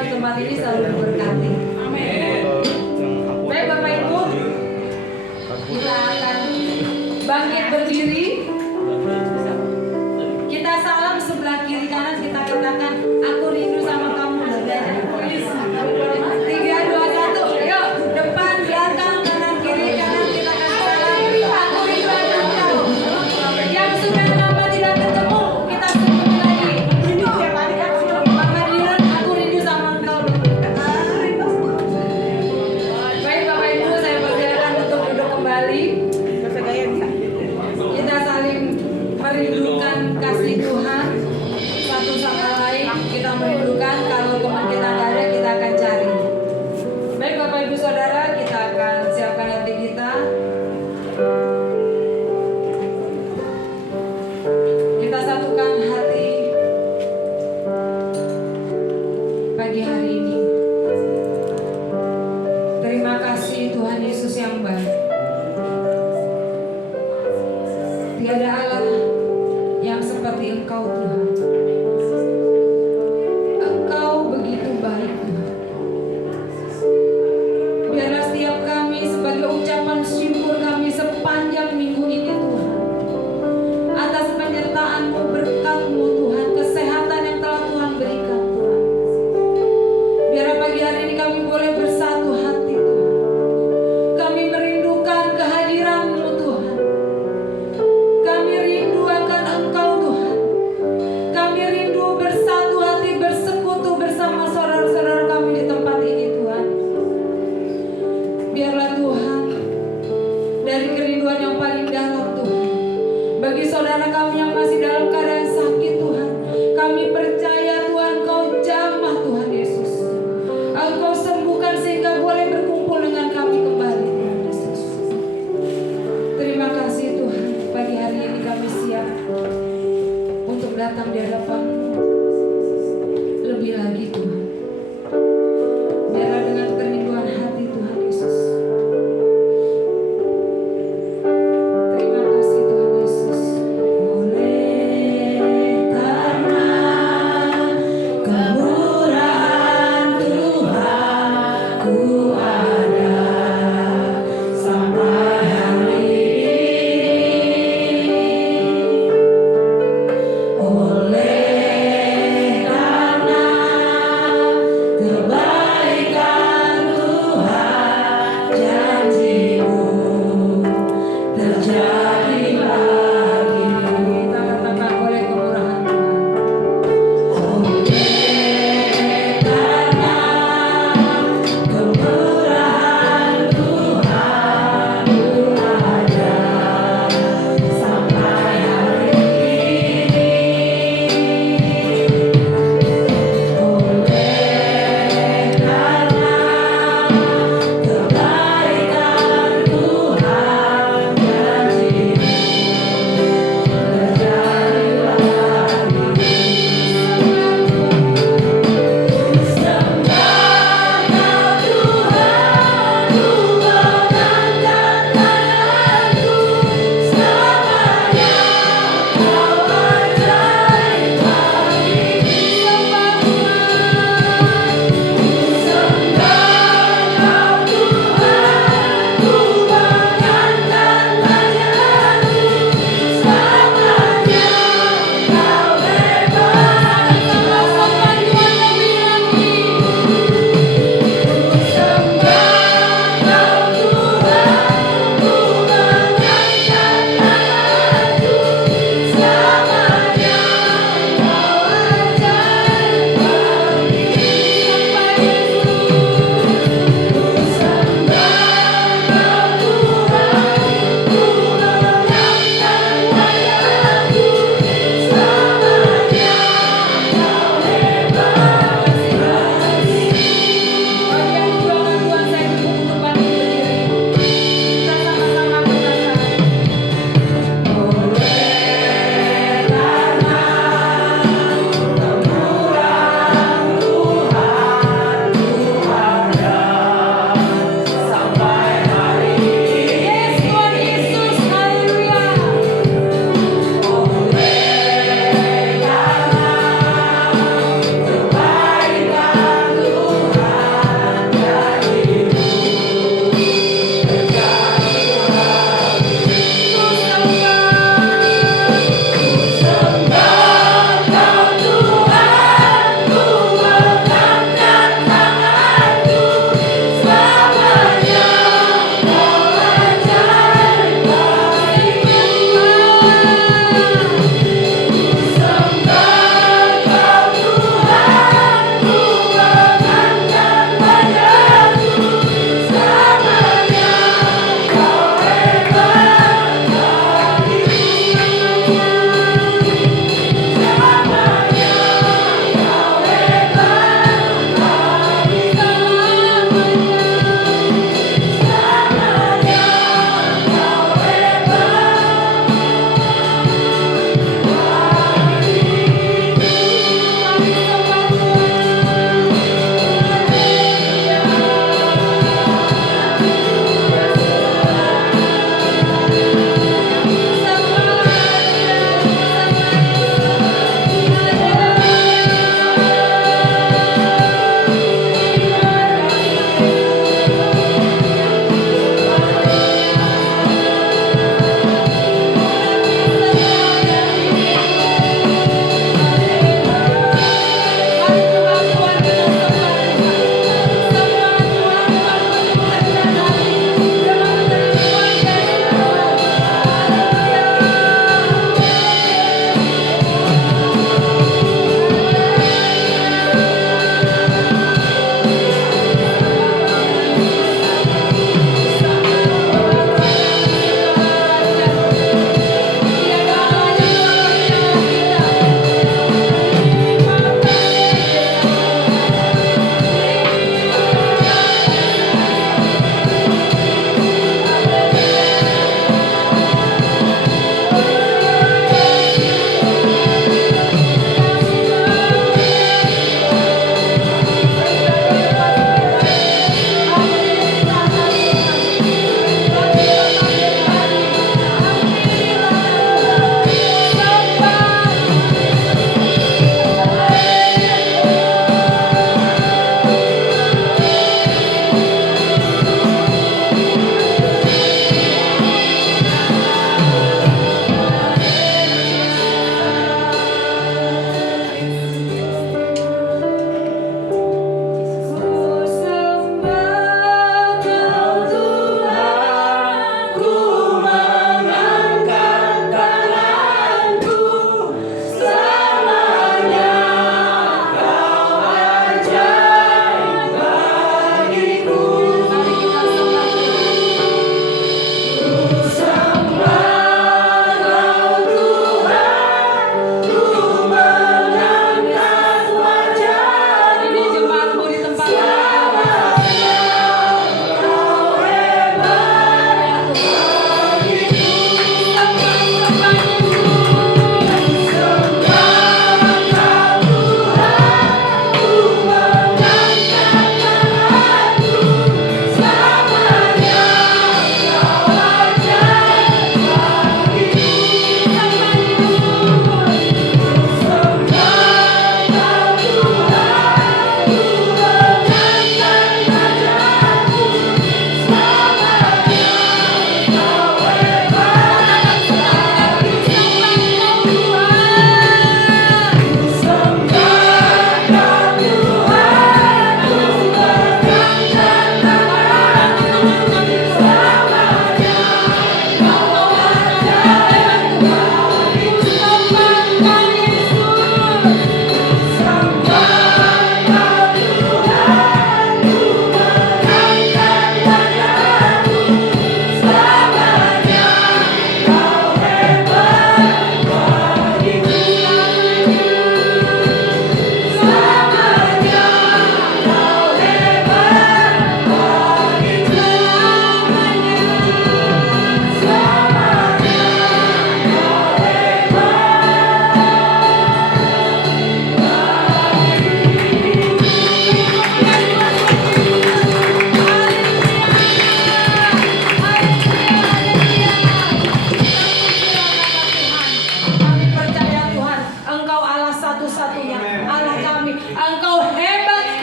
Tuhan di tempat ini selalu memberkati. Amin. Baik Bapak Ibu, kita akan bangkit berdiri. Kita salam sebelah kiri kanan, kita katakan, aku rindu sama kamu. 3, 2, 1, ayo depan, belakang, kanan, kiri, kanan, kita kasih salam. Aku rindu akan kau. Yang sudah lama tidak ketemu, kita ketemu lagi. Mama Dion, aku rindu sama engkau. Baik Bapak Ibu, saya persilakan untuk duduk kembali. Kita saling merindukan kasih Tuhan satu sama lain. Kita merindukan, kalau teman kita nggak ada, kita akan cari. Baik Bapak Ibu Saudara, kita akan siapkan hati kita. Kita satukan hati pagi hari ini. Terima kasih Tuhan Yesus yang baik. Tiada Allah yang seperti Engkau Tuhan. Engkau begitu baik Tuhan. Biarlah setiap kami sebagai ucapan syukur kami sepanjang minggu ini Tuhan, atas penyertaan-Mu, berkat-Mu Tuhan, kesehatan yang telah Tuhan berikan Tuhan.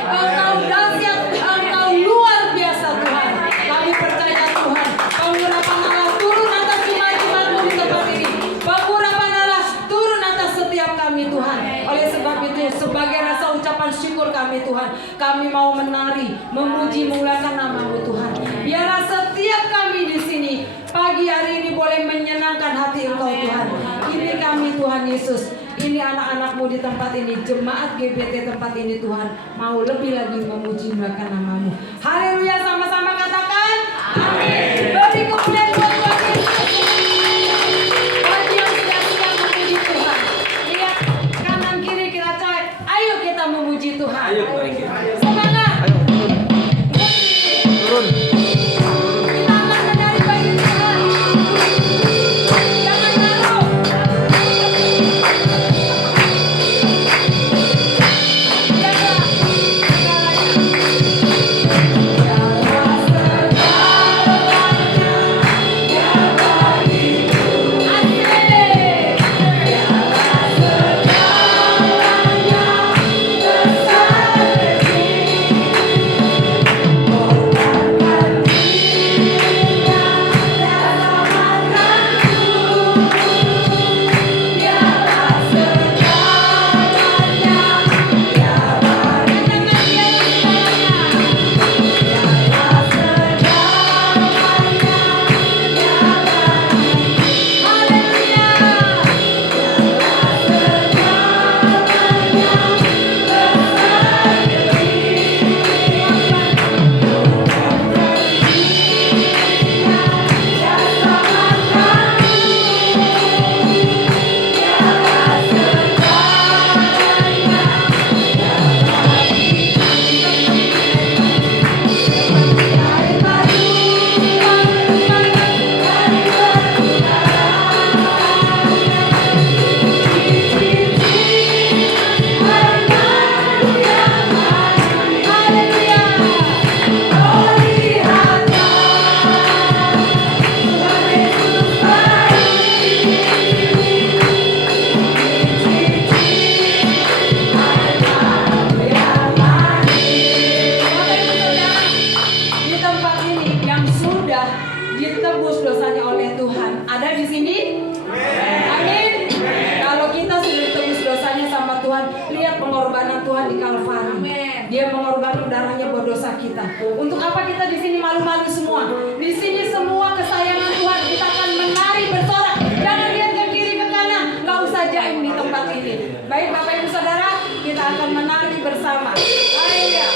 Engkau dahsyat, Engkau luar biasa Tuhan. Kami percaya Tuhan, pengurapan Allah turun atas jemaat-jemaat-Mu di tempat ini. Pengurapan Allah turun atas setiap kami Tuhan. Oleh sebab itu, sebagai rasa ucapan syukur kami Tuhan, kami mau menari, memuji, memuliakan nama-Mu Tuhan. Biarlah setiap kami di sini pagi hari ini boleh menyenangkan hati Engkau Tuhan. Ini kami Tuhan Yesus. Ini anak-anak-Mu di tempat ini, jemaat GBT tempat ini Tuhan, mau lebih lagi memuji memuliakan nama-Mu. Haleluya, sama-sama katakan amin. Beri kemuliaan buat Tuhan Yesus. Bagi yang sudah memuji Tuhan, lihat kanan kiri kita colek. Ayo kita memuji Tuhan. Semangat. Turun. Kita akan menari bagi Tuhan. Jangan malu. Ditebus dosanya oleh Tuhan. Ada di sini? Amin. Kalau kita sudah ditebus dosanya sama Tuhan, lihat pengorbanan Tuhan di Kalvari. Dia mengorbankan darahnya buat dosa kita. Untuk apa kita di sini malu-malu semua? Di sini semua kesayangan Tuhan. Kita akan menari bersorak. Jangan lihat ke kiri ke kanan. Gak usah jaim di tempat ini. Baik Bapak Ibu Saudara, kita akan menari bersama. Haleluya.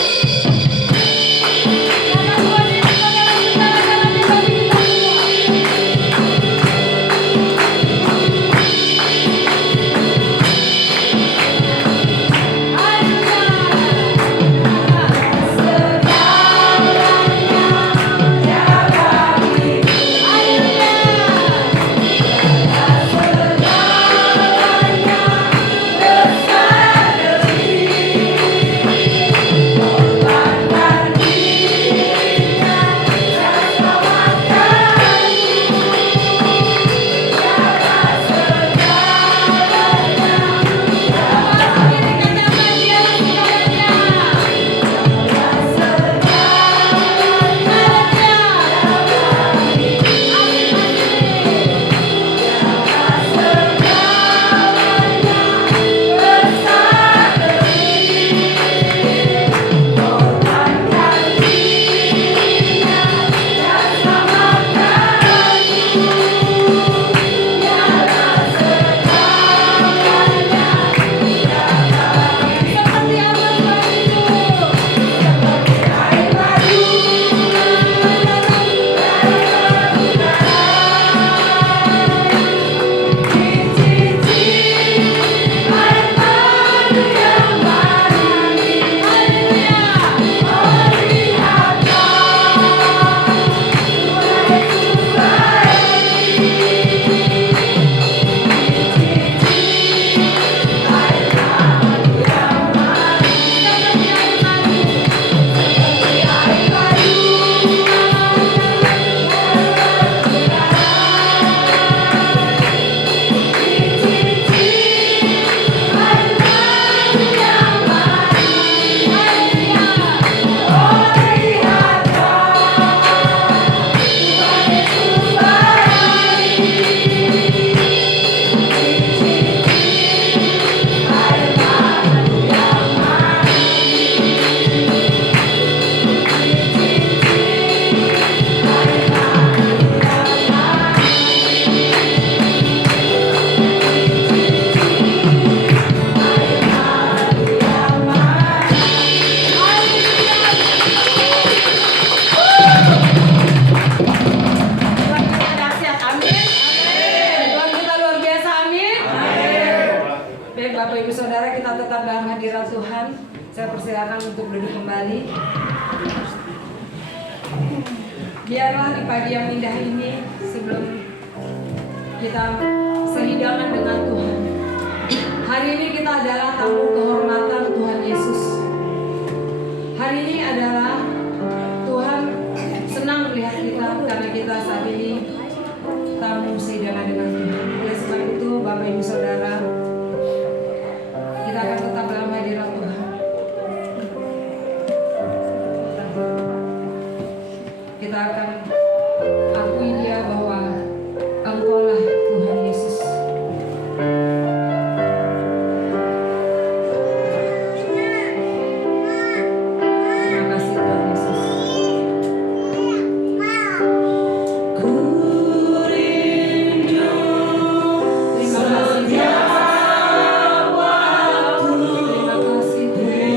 duduk kembali. Biarlah di pagi yang indah ini, sebelum kita sehidangan dengan Tuhan, hari ini kita adalah tamu kehormatan Tuhan Yesus. Hari ini adalah Tuhan senang melihat kita karena kita saat ini tamu sehidangan dengan Tuhan. Oleh sebab itu, Bapak Ibu Saudara, kita akan tetap dalam hadirat Tuhan. Kita akan akui Dia bahwa Engkaulah Tuhan Yesus. Terima kasih Tuhan Yesus. Ku rindu. Terima kasih Tuhan. Terima kasih Tuhan.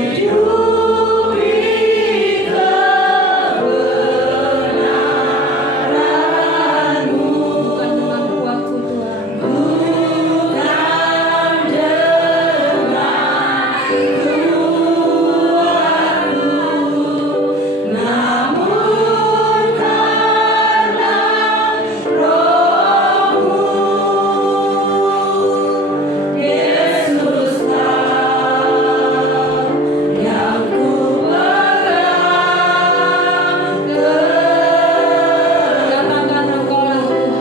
Bukan dengan kuatku Tuhan. Katakan Engkaulah Tuhan.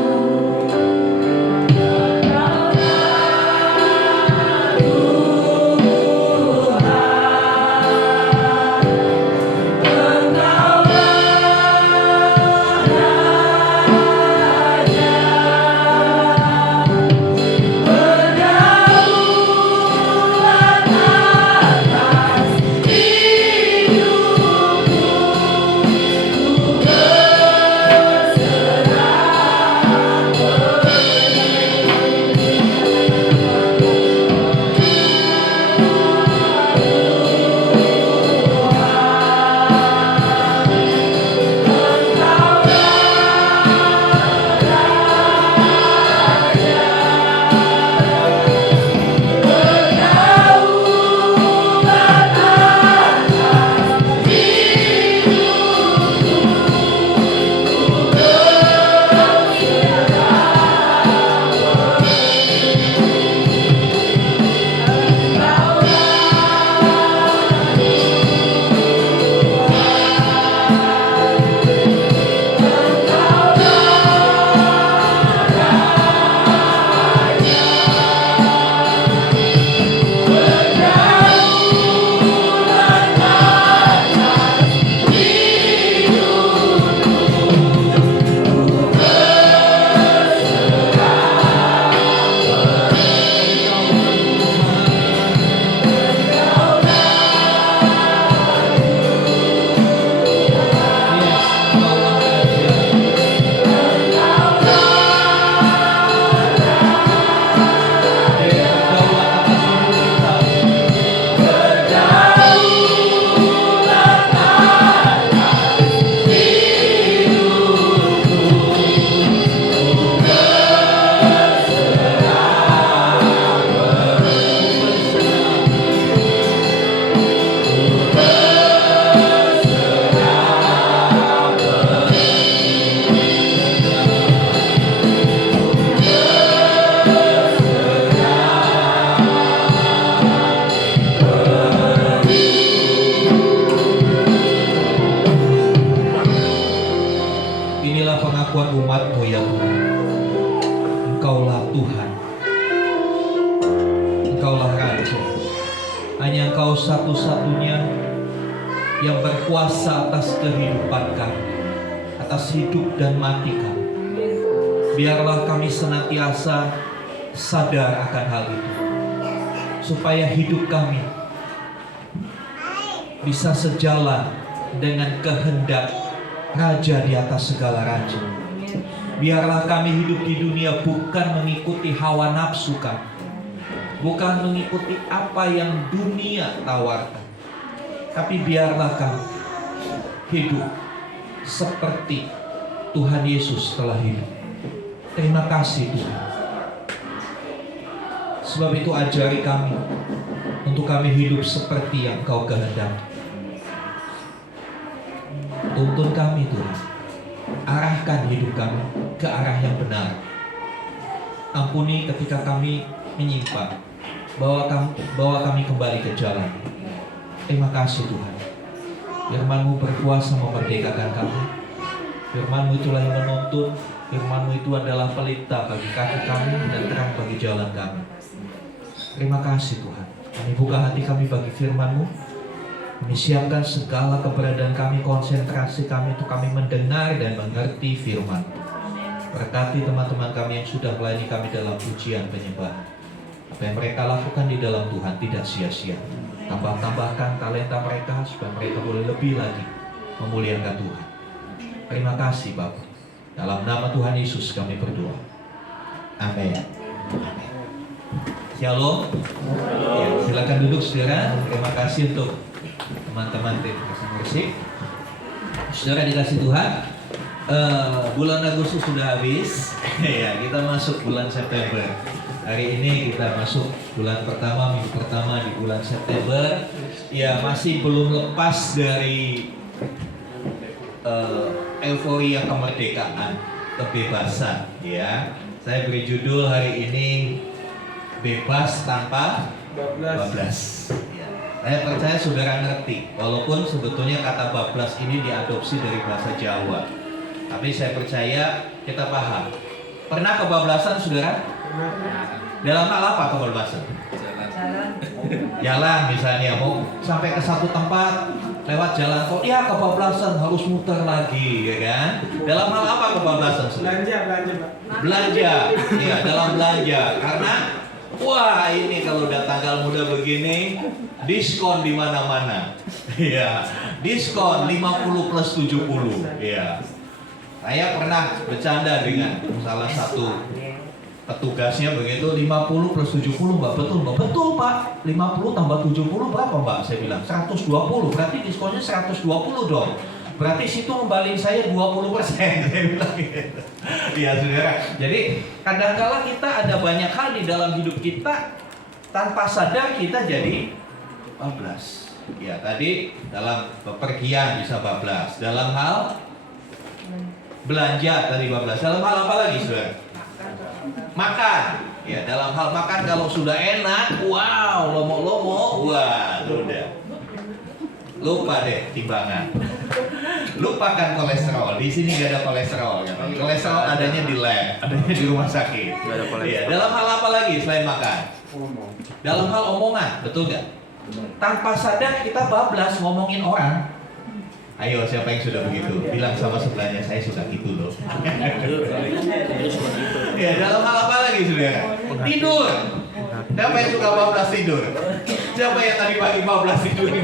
Inilah pengakuan umat-Mu ya Tuhan. Engkaulah Tuhan. Engkaulah Raja. Hanya Engkau satu-satunya yang berkuasa atas kehidupan kami, atas hidup dan mati kami. Biarlah kami senantiasa sadar akan hal itu, supaya hidup kami bisa sejalan dengan kehendak Raja di atas segala raja. Biarlah kami hidup di dunia bukan mengikuti hawa nafsu kami, bukan mengikuti apa yang dunia tawarkan, tapi biarlah kami hidup seperti Tuhan Yesus telah hidup. Terima kasih Tuhan. Sebab itu ajari kami untuk kami hidup seperti yang Kau kehendaki. Tuntun kami Tuhan, arahkan hidup kami ke arah yang benar. Ampuni ketika kami menyimpang, bawa kami kembali ke jalan. Terima kasih Tuhan, firman-Mu berkuasa memerdekakan kami. Firman-Mu itulah yang menuntun, firman-Mu itu adalah pelita bagi kaki kami dan terang bagi jalan kami. Terima kasih Tuhan, kami buka hati kami bagi firman-Mu. Kami siapkan segala keberadaan kami, konsentrasi kami untuk kami mendengar dan mengerti firman. Berkati teman-teman kami yang sudah melayani kami dalam pujian penyembahan. Apa yang mereka lakukan di dalam Tuhan tidak sia-sia. Tambahkan talenta mereka supaya mereka boleh lebih lagi memuliakan Tuhan. Terima kasih Bapa. Dalam nama Tuhan Yesus kami berdoa. Amin. Shalom. Ya, silakan duduk saudara. Terima kasih untuk teman-teman tim musik. Saudara dikasih Tuhan, bulan Agustus sudah habis. Ya, kita masuk bulan September. Hari ini kita masuk bulan pertama, minggu pertama di bulan September. Ya, masih belum lepas dari euforia kemerdekaan, kebebasan. Ya, saya beri judul hari ini bebas tanpa bablas. Ya. Saya percaya saudara ngerti, walaupun sebetulnya kata bablas ini diadopsi dari bahasa Jawa. Tapi saya percaya kita paham. Pernah kebablasan saudara? Dalam hal apa kebablasan? Jalan misalnya, mau sampai ke satu tempat lewat jalan tol, ya kebablasan harus muter lagi, ya kan? Dalam hal apa kebablasan? Belanja, ya dalam belanja. Karena wah ini kalau udah tanggal muda begini, diskon di mana-mana, ya diskon 50 plus 70, ya. Saya pernah bercanda dengan salah satu petugasnya begitu, 50 plus 70 Mbak, betul Mbak? Betul Pak, 50 tambah 70 berapa Mbak? Saya bilang 120, berarti diskonnya 120 dong. Berarti situ membaling saya 20%, saya bilang gitu. Ya saudara, jadi kadang-kala kita ada banyak hal di dalam hidup kita, tanpa sadar kita jadi bablas. Ya tadi dalam bepergian bisa bablas, dalam hal belanja tadi bablas, dalam hal apa lagi saudara? Makan, ya dalam hal makan kalau sudah enak, wow, lomo-lomo, wah udah lupa deh timbangan, lupakan kolesterol. Di sini gak ada kolesterol, kan? Kolesterol adanya di lab, adanya di rumah sakit. Ya, dalam hal apa lagi selain makan? Dalam hal omongan, betul gak? Tanpa sadar kita bablas ngomongin orang. Ayo siapa yang sudah begitu? Bilang sama sebelahnya, saya sudah gitu loh. Ya dalam hal apa lagi saudara? Tidur. Siapa yang suka bablas tidur? Siapa yang tadi pagi bablas tidur ini?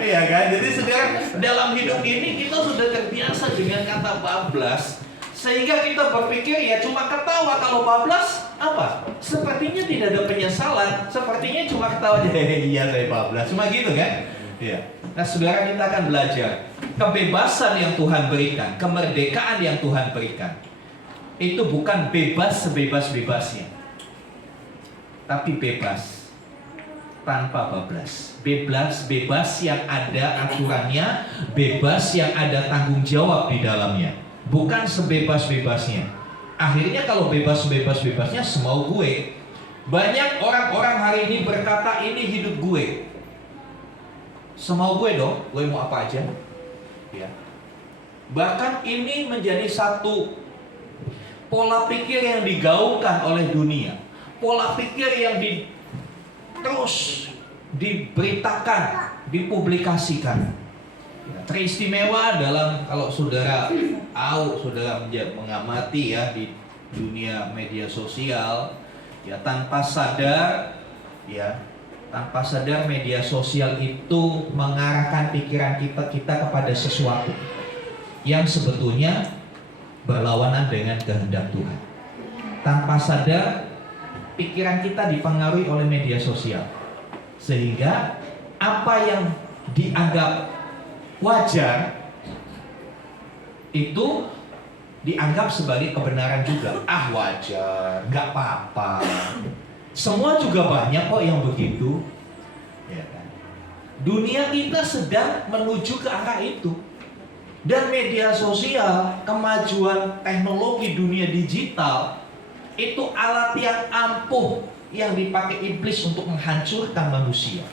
Iya kan? Jadi saudara, dalam hidup ini kita sudah terbiasa dengan kata bablas, sehingga kita berpikir ya cuma ketawa. Kalau bablas apa? Sepertinya tidak ada penyesalan, sepertinya cuma ketawa aja. Iya saya bablas, cuma gitu kan? Iya. Nah saudara, kita akan belajar kebebasan yang Tuhan berikan, kemerdekaan yang Tuhan berikan. Itu bukan bebas sebebas-bebasnya, tapi bebas tanpa bablas. Bebas yang ada aturannya, bebas yang ada tanggung jawab di dalamnya. Bukan sebebas-bebasnya. Akhirnya kalau bebas-bebas-bebasnya semau gue. Banyak orang-orang hari ini berkata ini hidup gue, semau gue dong, gue mau apa aja, ya. Bahkan ini menjadi satu pola pikir yang digaungkan oleh dunia, pola pikir yang terus diberitakan, dipublikasikan. Teristimewa dalam, kalau saudara tahu, saudara mengamati ya di dunia media sosial, ya tanpa sadar, tanpa sadar media sosial itu mengarahkan pikiran kita kepada sesuatu yang sebetulnya berlawanan dengan kehendak Tuhan. Tanpa sadar pikiran kita dipengaruhi oleh media sosial, sehingga apa yang dianggap wajar itu dianggap sebagai kebenaran juga. Ah wajar, nggak apa-apa. Semua juga banyak kok yang begitu, ya kan? Dunia kita sedang menuju ke arah itu. Dan media sosial, kemajuan teknologi dunia digital, itu alat yang ampuh yang dipakai iblis untuk menghancurkan manusia.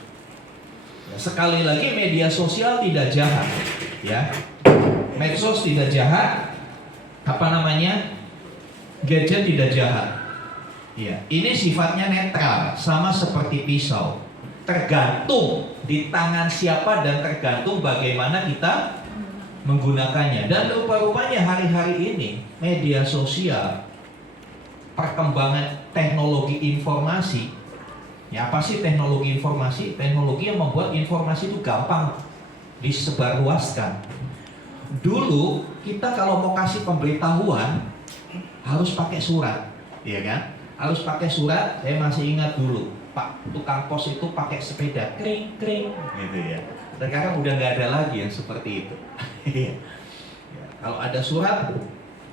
Nah, sekali lagi media sosial tidak jahat, ya. Medsos tidak jahat, gadget tidak jahat. Ya, ini sifatnya netral, sama seperti pisau. Tergantung di tangan siapa dan tergantung bagaimana kita menggunakannya. Dan rupa-rupanya hari-hari ini media sosial, perkembangan teknologi informasi. Ya, apa sih teknologi informasi? Teknologi yang membuat informasi itu gampang disebarluaskan. Dulu kita kalau mau kasih pemberitahuan harus pakai surat, ya kan? Harus pakai surat. Saya masih ingat dulu, Pak tukang pos itu pakai sepeda, kring kring, gitu ya. Sekarang udah nggak ada lagi yang seperti itu. Ya, kalau ada surat,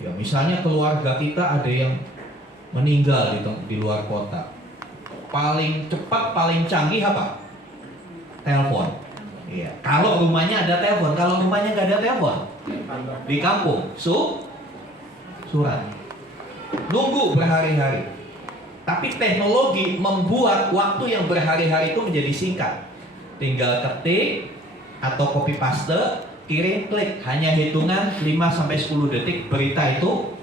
ya misalnya keluarga kita ada yang meninggal di luar kota, paling cepat, paling canggih apa? Telepon. Iya. Kalau rumahnya ada telepon, kalau rumahnya nggak ada telepon, di kampung, surat. Nunggu berhari-hari. Tapi teknologi membuat waktu yang berhari-hari itu menjadi singkat. Tinggal ketik atau copy paste, kirim, klik. Hanya hitungan 5-10 detik berita itu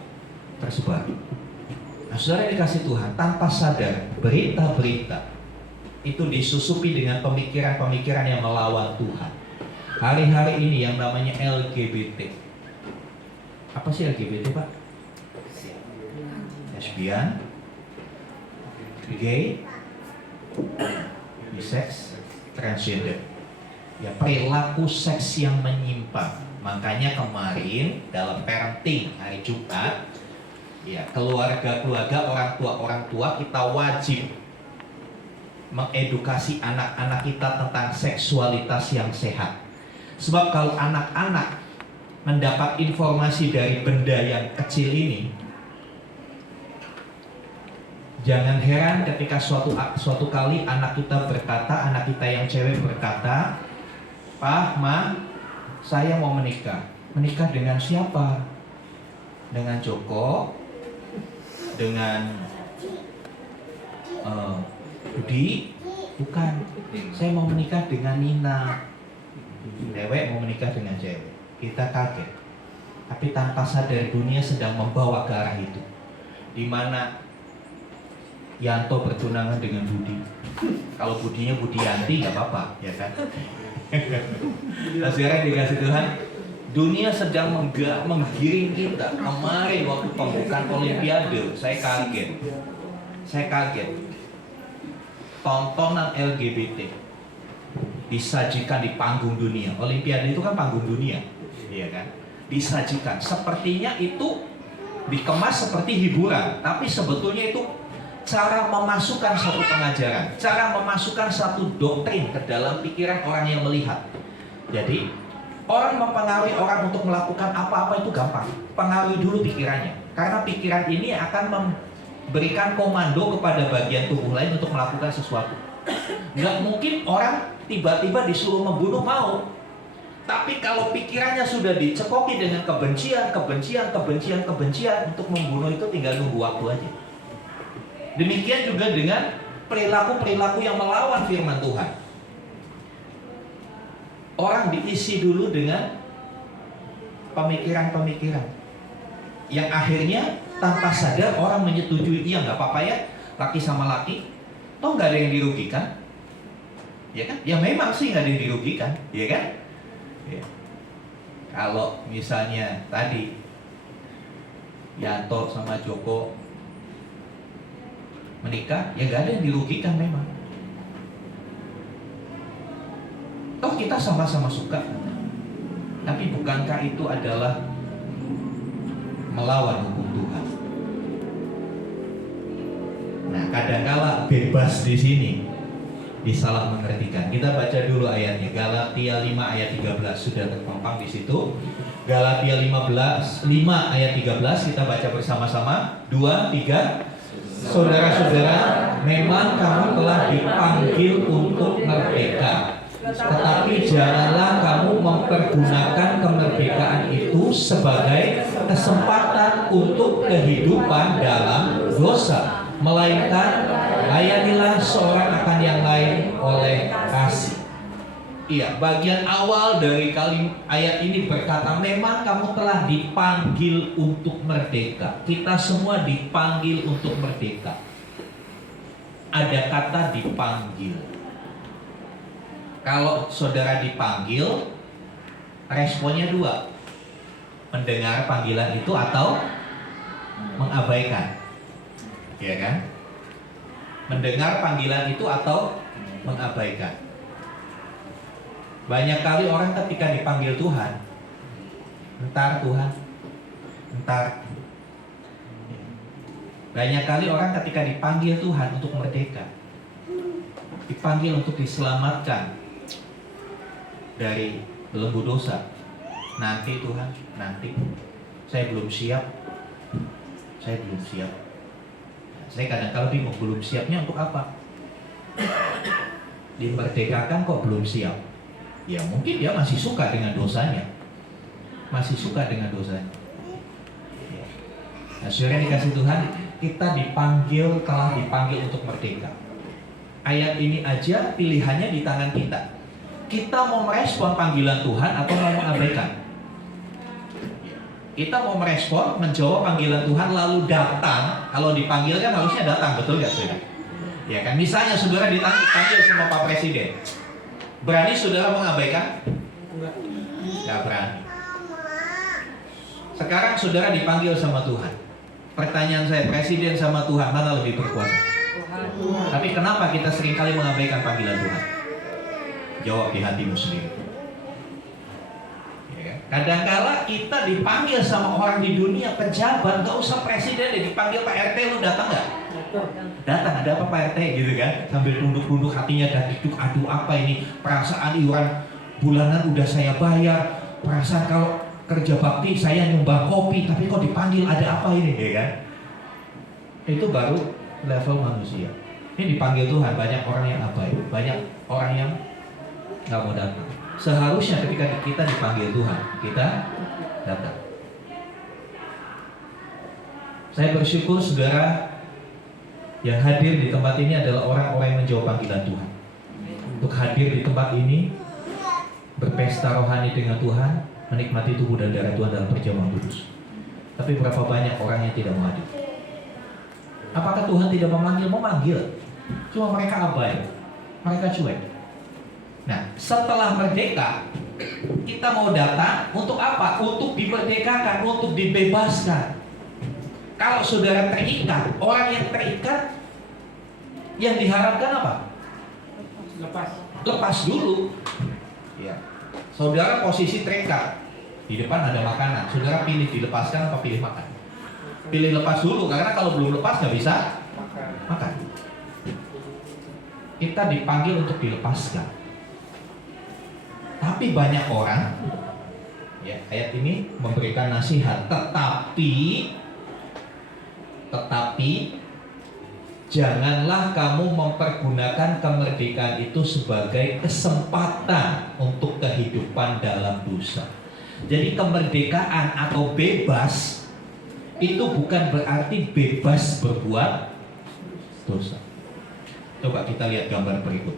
tersebar. Nah, saudara dikasih Tuhan, tanpa sadar berita-berita itu disusupi dengan pemikiran-pemikiran yang melawan Tuhan. Hari-hari ini yang namanya LGBT. Apa sih LGBT, Pak? Lesbian, gay, bisex, transgender. Ya, perilaku seks yang menyimpang. Makanya kemarin dalam parenting hari Jumat, ya, keluarga-keluarga, orang tua kita wajib mengedukasi anak-anak kita tentang seksualitas yang sehat. Sebab kalau anak-anak mendapat informasi dari benda yang kecil ini, jangan heran ketika suatu kali anak kita berkata, anak kita yang cewek berkata, "Pak, Ma, saya mau menikah." Menikah dengan siapa? Dengan Joko? Dengan Budi? Bukan. Saya mau menikah dengan Nina. Cewek mau menikah dengan cewek. Kita kaget. Tapi tanpa sadar dunia sedang membawa ke arah itu. Di mana Yanto bertunangan dengan Budi. Kalau Budinya Budianti nggak apa-apa, ya kan? Nah, sekarang dikasih Tuhan, dunia sedang menggiring kita. Kemarin waktu pembukaan Olimpiade, saya kaget. Tontonan LGBT disajikan di panggung dunia. Olimpiade itu kan panggung dunia, iya kan? Disajikan. Sepertinya itu dikemas seperti hiburan, tapi sebetulnya itu cara memasukkan satu pengajaran, cara memasukkan satu doktrin ke dalam pikiran orang yang melihat. Jadi orang mempengaruhi orang untuk melakukan apa-apa itu gampang. Pengaruhi dulu pikirannya, karena pikiran ini akan memberikan komando kepada bagian tubuh lain untuk melakukan sesuatu. Nggak mungkin orang tiba-tiba disuruh membunuh mau. Tapi kalau pikirannya sudah dicekoki dengan kebencian untuk membunuh, itu tinggal nunggu waktu aja. Demikian juga dengan perilaku-perilaku yang melawan firman Tuhan. Orang diisi dulu dengan pemikiran-pemikiran yang akhirnya tanpa sadar orang menyetujui, iya nggak apa-apa ya, laki sama laki, toh nggak ada yang dirugikan, ya kan? Ya memang sih nggak ada yang dirugikan, ya kan? Ya. Kalau misalnya tadi Yanto sama Joko menikah, ya nggak ada yang dirugikan memang. Toh kita sama-sama suka. Tapi bukankah itu adalah melawan hukum Tuhan? Nah, kadangkala bebas di sini disalah mengertikan. Kita baca dulu ayatnya. Galatia 5 ayat 13 sudah terpampang di situ. Galatia 5 ayat 13 kita baca bersama-sama. 2, 3. Saudara-saudara, memang kamu telah dipanggil untuk merdeka. Tetapi janganlah kamu mempergunakan kemerdekaan itu sebagai kesempatan untuk kehidupan dalam dosa, melainkan layanilah seorang akan yang lain oleh kasih. Iya, bagian awal dari ayat ini berkata, memang kamu telah dipanggil untuk merdeka. Kita semua dipanggil untuk merdeka. Ada kata dipanggil. Kalau saudara dipanggil, responnya dua. Mendengar panggilan itu atau mengabaikan. Ya kan? Mendengar panggilan itu atau mengabaikan. Banyak kali orang ketika dipanggil Tuhan, entar Tuhan, entar. Banyak kali orang ketika dipanggil Tuhan untuk merdeka, dipanggil untuk diselamatkan dari belenggu dosa. Nanti Tuhan, nanti. Saya belum siap. Saya belum siap. Saya kadang-kadang bingung, belum siapnya untuk apa? Dimerdekakan kok belum siap? Ya mungkin dia masih suka dengan dosanya. Masih suka dengan dosanya. Nah, saudara dikasih Tuhan, kita telah dipanggil untuk merdeka. Ayat ini aja pilihannya di tangan kita. Kita mau merespon panggilan Tuhan atau mau mengabaikan? Kita mau merespon, menjawab panggilan Tuhan lalu datang. Kalau dipanggil kan harusnya datang, betul nggak saudara? Ya kan, misalnya saudara dipanggil sama Pak Presiden, berani saudara mengabaikan? Nggak berani. Sekarang saudara dipanggil sama Tuhan. Pertanyaan saya, Presiden sama Tuhan mana lebih berkuasa? Tapi kenapa kita seringkali mengabaikan panggilan Tuhan? Jawab di hatimu sendiri. Kadang-kala kita dipanggil sama orang di dunia, pejabat, gak usah presiden deh, dipanggil Pak RT, lu datang gak? Datang, ada apa Pak RT gitu kan? Sambil tunduk-tunduk hatinya dan duduk, aduh apa ini? Perasaan iuran bulanan udah saya bayar, perasaan kalau kerja bakti saya nyumbang kopi, tapi kok dipanggil, ada apa ini? Ya kan? Itu baru level manusia. Ini dipanggil Tuhan, banyak orang yang abai, banyak orang yang gak mau datang. Seharusnya ketika kita dipanggil Tuhan, kita datang. Saya bersyukur saudara yang hadir di tempat ini adalah orang-orang yang menjawab panggilan Tuhan. Untuk hadir di tempat ini, berpesta rohani dengan Tuhan, menikmati tubuh dan darah Tuhan dalam perjamuan kudus. Tapi berapa banyak orang yang tidak mau hadir? Apakah Tuhan tidak memanggil? Memanggil. Cuma mereka abai, mereka cuek. Nah, setelah merdeka, kita mau datang untuk apa? Untuk dimerdekakan, untuk dibebaskan. Kalau saudara terikat, orang yang terikat, yang diharapkan apa? Lepas dulu. Ya. Saudara posisi terikat, di depan ada makanan. Saudara pilih dilepaskan apa pilih makan? Pilih lepas dulu, karena kalau belum lepas nggak bisa makan. Kita dipanggil untuk dilepaskan. Tapi banyak orang, ya, ayat ini memberikan nasihat, tetapi janganlah kamu mempergunakan kemerdekaan itu sebagai kesempatan untuk kehidupan dalam dosa. Jadi kemerdekaan atau bebas itu bukan berarti bebas berbuat dosa. Coba kita lihat gambar berikut.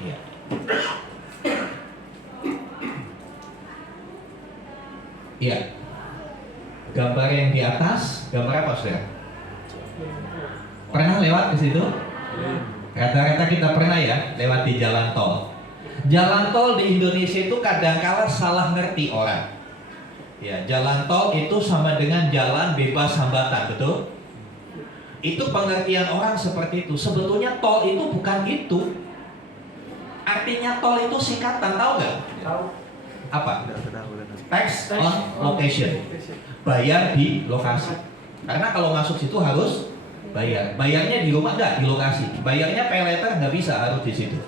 Ya. Iya. Gambar yang di atas, gambar apa saudara? Pernah lewat ke situ? Rata-rata kita pernah ya lewat di jalan tol. Jalan tol di Indonesia itu kadang-kala salah ngerti orang. Ya, jalan tol itu sama dengan jalan bebas hambatan, betul? Itu pengertian orang seperti itu. Sebetulnya tol itu bukan itu. Artinya tol itu singkatan, tahu nggak? Tahu. Apa? Tax on location. Bayar di lokasi. Karena kalau masuk situ harus bayar. Bayarnya di rumah nggak, di lokasi. Bayarnya pay letter nggak bisa, harus di situ.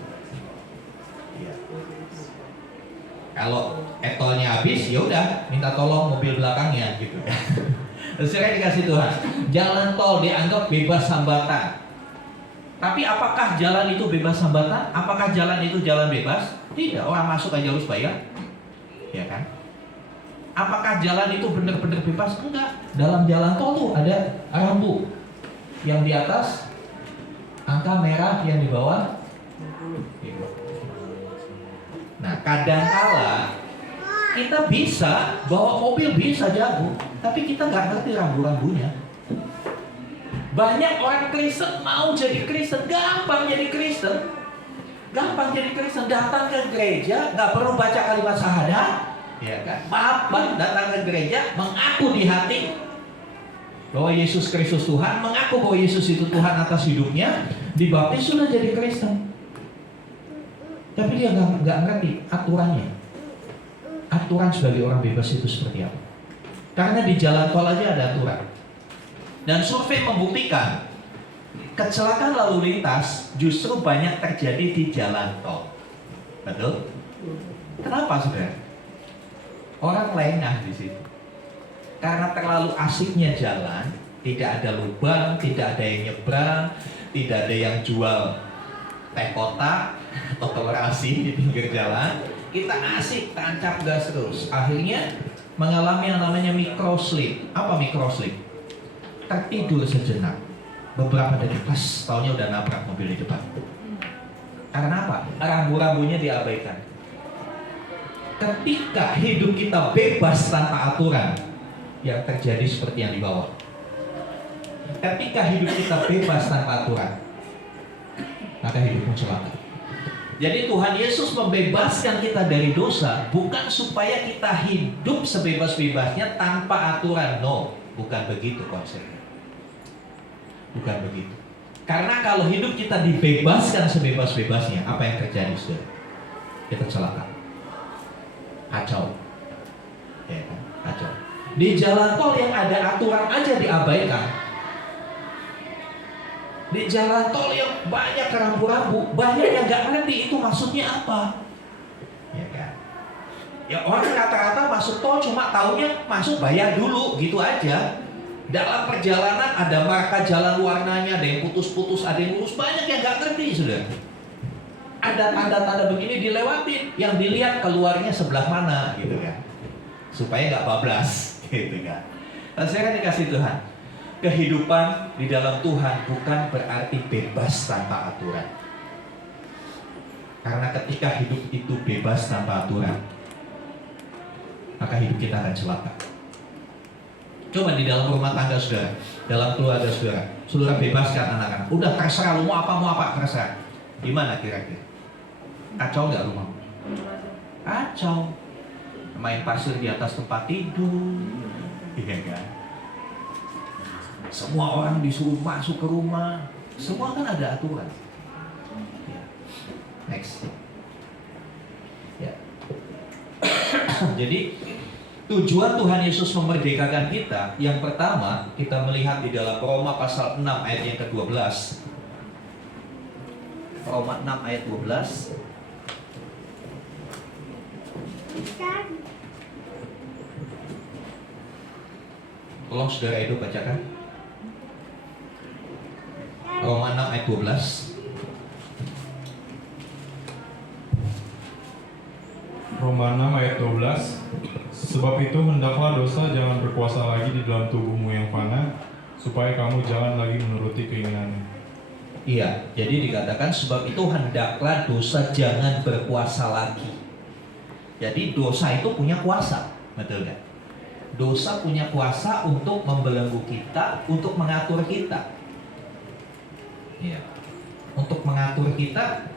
Kalau tolnya habis, ya udah minta tolong mobil belakangnya gitu. Terus dikasih Tuhan. Jalan tol dianggap bebas hambatan. Tapi apakah jalan itu bebas hambatan? Apakah jalan itu jalan bebas? Tidak, orang masuk aja harus bayar. Ya kan? Apakah jalan itu benar-benar bebas? Enggak. Dalam jalan tol tuh ada rambu. Yang di atas angka merah, yang di bawah. Nah, kadangkala kita bisa bawa mobil, bisa jago, tapi kita nggak ngerti rambu-rambunya. Banyak orang Kristen mau jadi Kristen, gampang jadi Kristen. Gampang jadi Kristen, datang ke gereja, nggak perlu baca kalimat syahadat, ya kan? Maaf, datang ke gereja, mengaku di hati bahwa Yesus Kristus Tuhan, mengaku bahwa Yesus itu Tuhan atas hidupnya, dibaptis sudah jadi Kristen. Tapi dia nggak ngerti aturannya. Aturan sebagai orang bebas itu seperti apa? Karena di jalan tol aja ada aturan. Dan survei membuktikan kecelakaan lalu lintas justru banyak terjadi di jalan tol. Betul? Kenapa, saudara? Orang lengah di situ. Karena terlalu asiknya jalan, tidak ada lubang, tidak ada yang nyebrang, tidak ada yang jual teh kotak atau telur asin di pinggir jalan. Kita asik tancap gas terus. Akhirnya mengalami yang namanya microslip. Apa microslip? Tertidur sejenak. Beberapa detik pas taunya udah nabrak mobil di depan. Karena apa? Rambu-rambunya diabaikan. Ketika hidup kita bebas tanpa aturan, yang terjadi seperti yang di bawah. Ketika hidup kita bebas tanpa aturan, maka hidupmu celaka. Jadi Tuhan Yesus membebaskan kita dari dosa bukan supaya kita hidup sebebas-bebasnya tanpa aturan. No, bukan begitu konsepnya. Bukan begitu. Karena kalau hidup kita dibebaskan sebebas-bebasnya, apa yang terjadi, saudara? Kita celaka. Kacau. Ya kan? Kacau. Di jalan tol yang ada aturan aja diabaikan. Di jalan tol yang banyak rambu-rambu, banyak yang nggak ngerti itu maksudnya apa. Ya kan? Ya orang rata-rata masuk tol cuma taunya masuk bayar dulu gitu aja. Dalam perjalanan ada marka jalan warnanya, ada yang putus-putus, ada yang lurus, banyak yang nggak ngerti, saudara. Ada tanda-tanda begini dilewatin, yang dilihat keluarnya sebelah mana gitu kan, supaya nggak bablas gitu kan. Dan saya kan dikasih Tuhan. Kehidupan di dalam Tuhan bukan berarti bebas tanpa aturan. Karena ketika hidup itu bebas tanpa aturan, maka hidup kita akan celaka. Coba di dalam rumah tangga saudara, dalam keluarga saudara, saudara bebaskan anak-anak. Udah terserah lu mau apa terserah. Gimana kira-kira? Kacau nggak rumah? Kacau. Main pasir di atas tempat tidur, iya kan? Semua orang disuruh masuk ke rumah. Semua kan ada aturan. Ya. Next. Ya. Jadi tujuan Tuhan Yesus memerdekakan kita, yang pertama kita melihat di dalam Roma pasal 6 ayat yang ke-12. Roma 6 ayat 12. Tolong saudara Edo bacakan. Roma 6 ayat 12. Roma 6 ayat 12. Sebab itu hendaklah dosa jangan berkuasa lagi di dalam tubuhmu yang fana, supaya kamu jangan lagi menuruti keinginannya. Iya, jadi dikatakan sebab itu hendaklah dosa jangan berkuasa lagi. Jadi dosa itu punya kuasa, betul kan? Dosa punya kuasa untuk membelenggu kita, untuk mengatur kita. Ya. Untuk mengatur kita,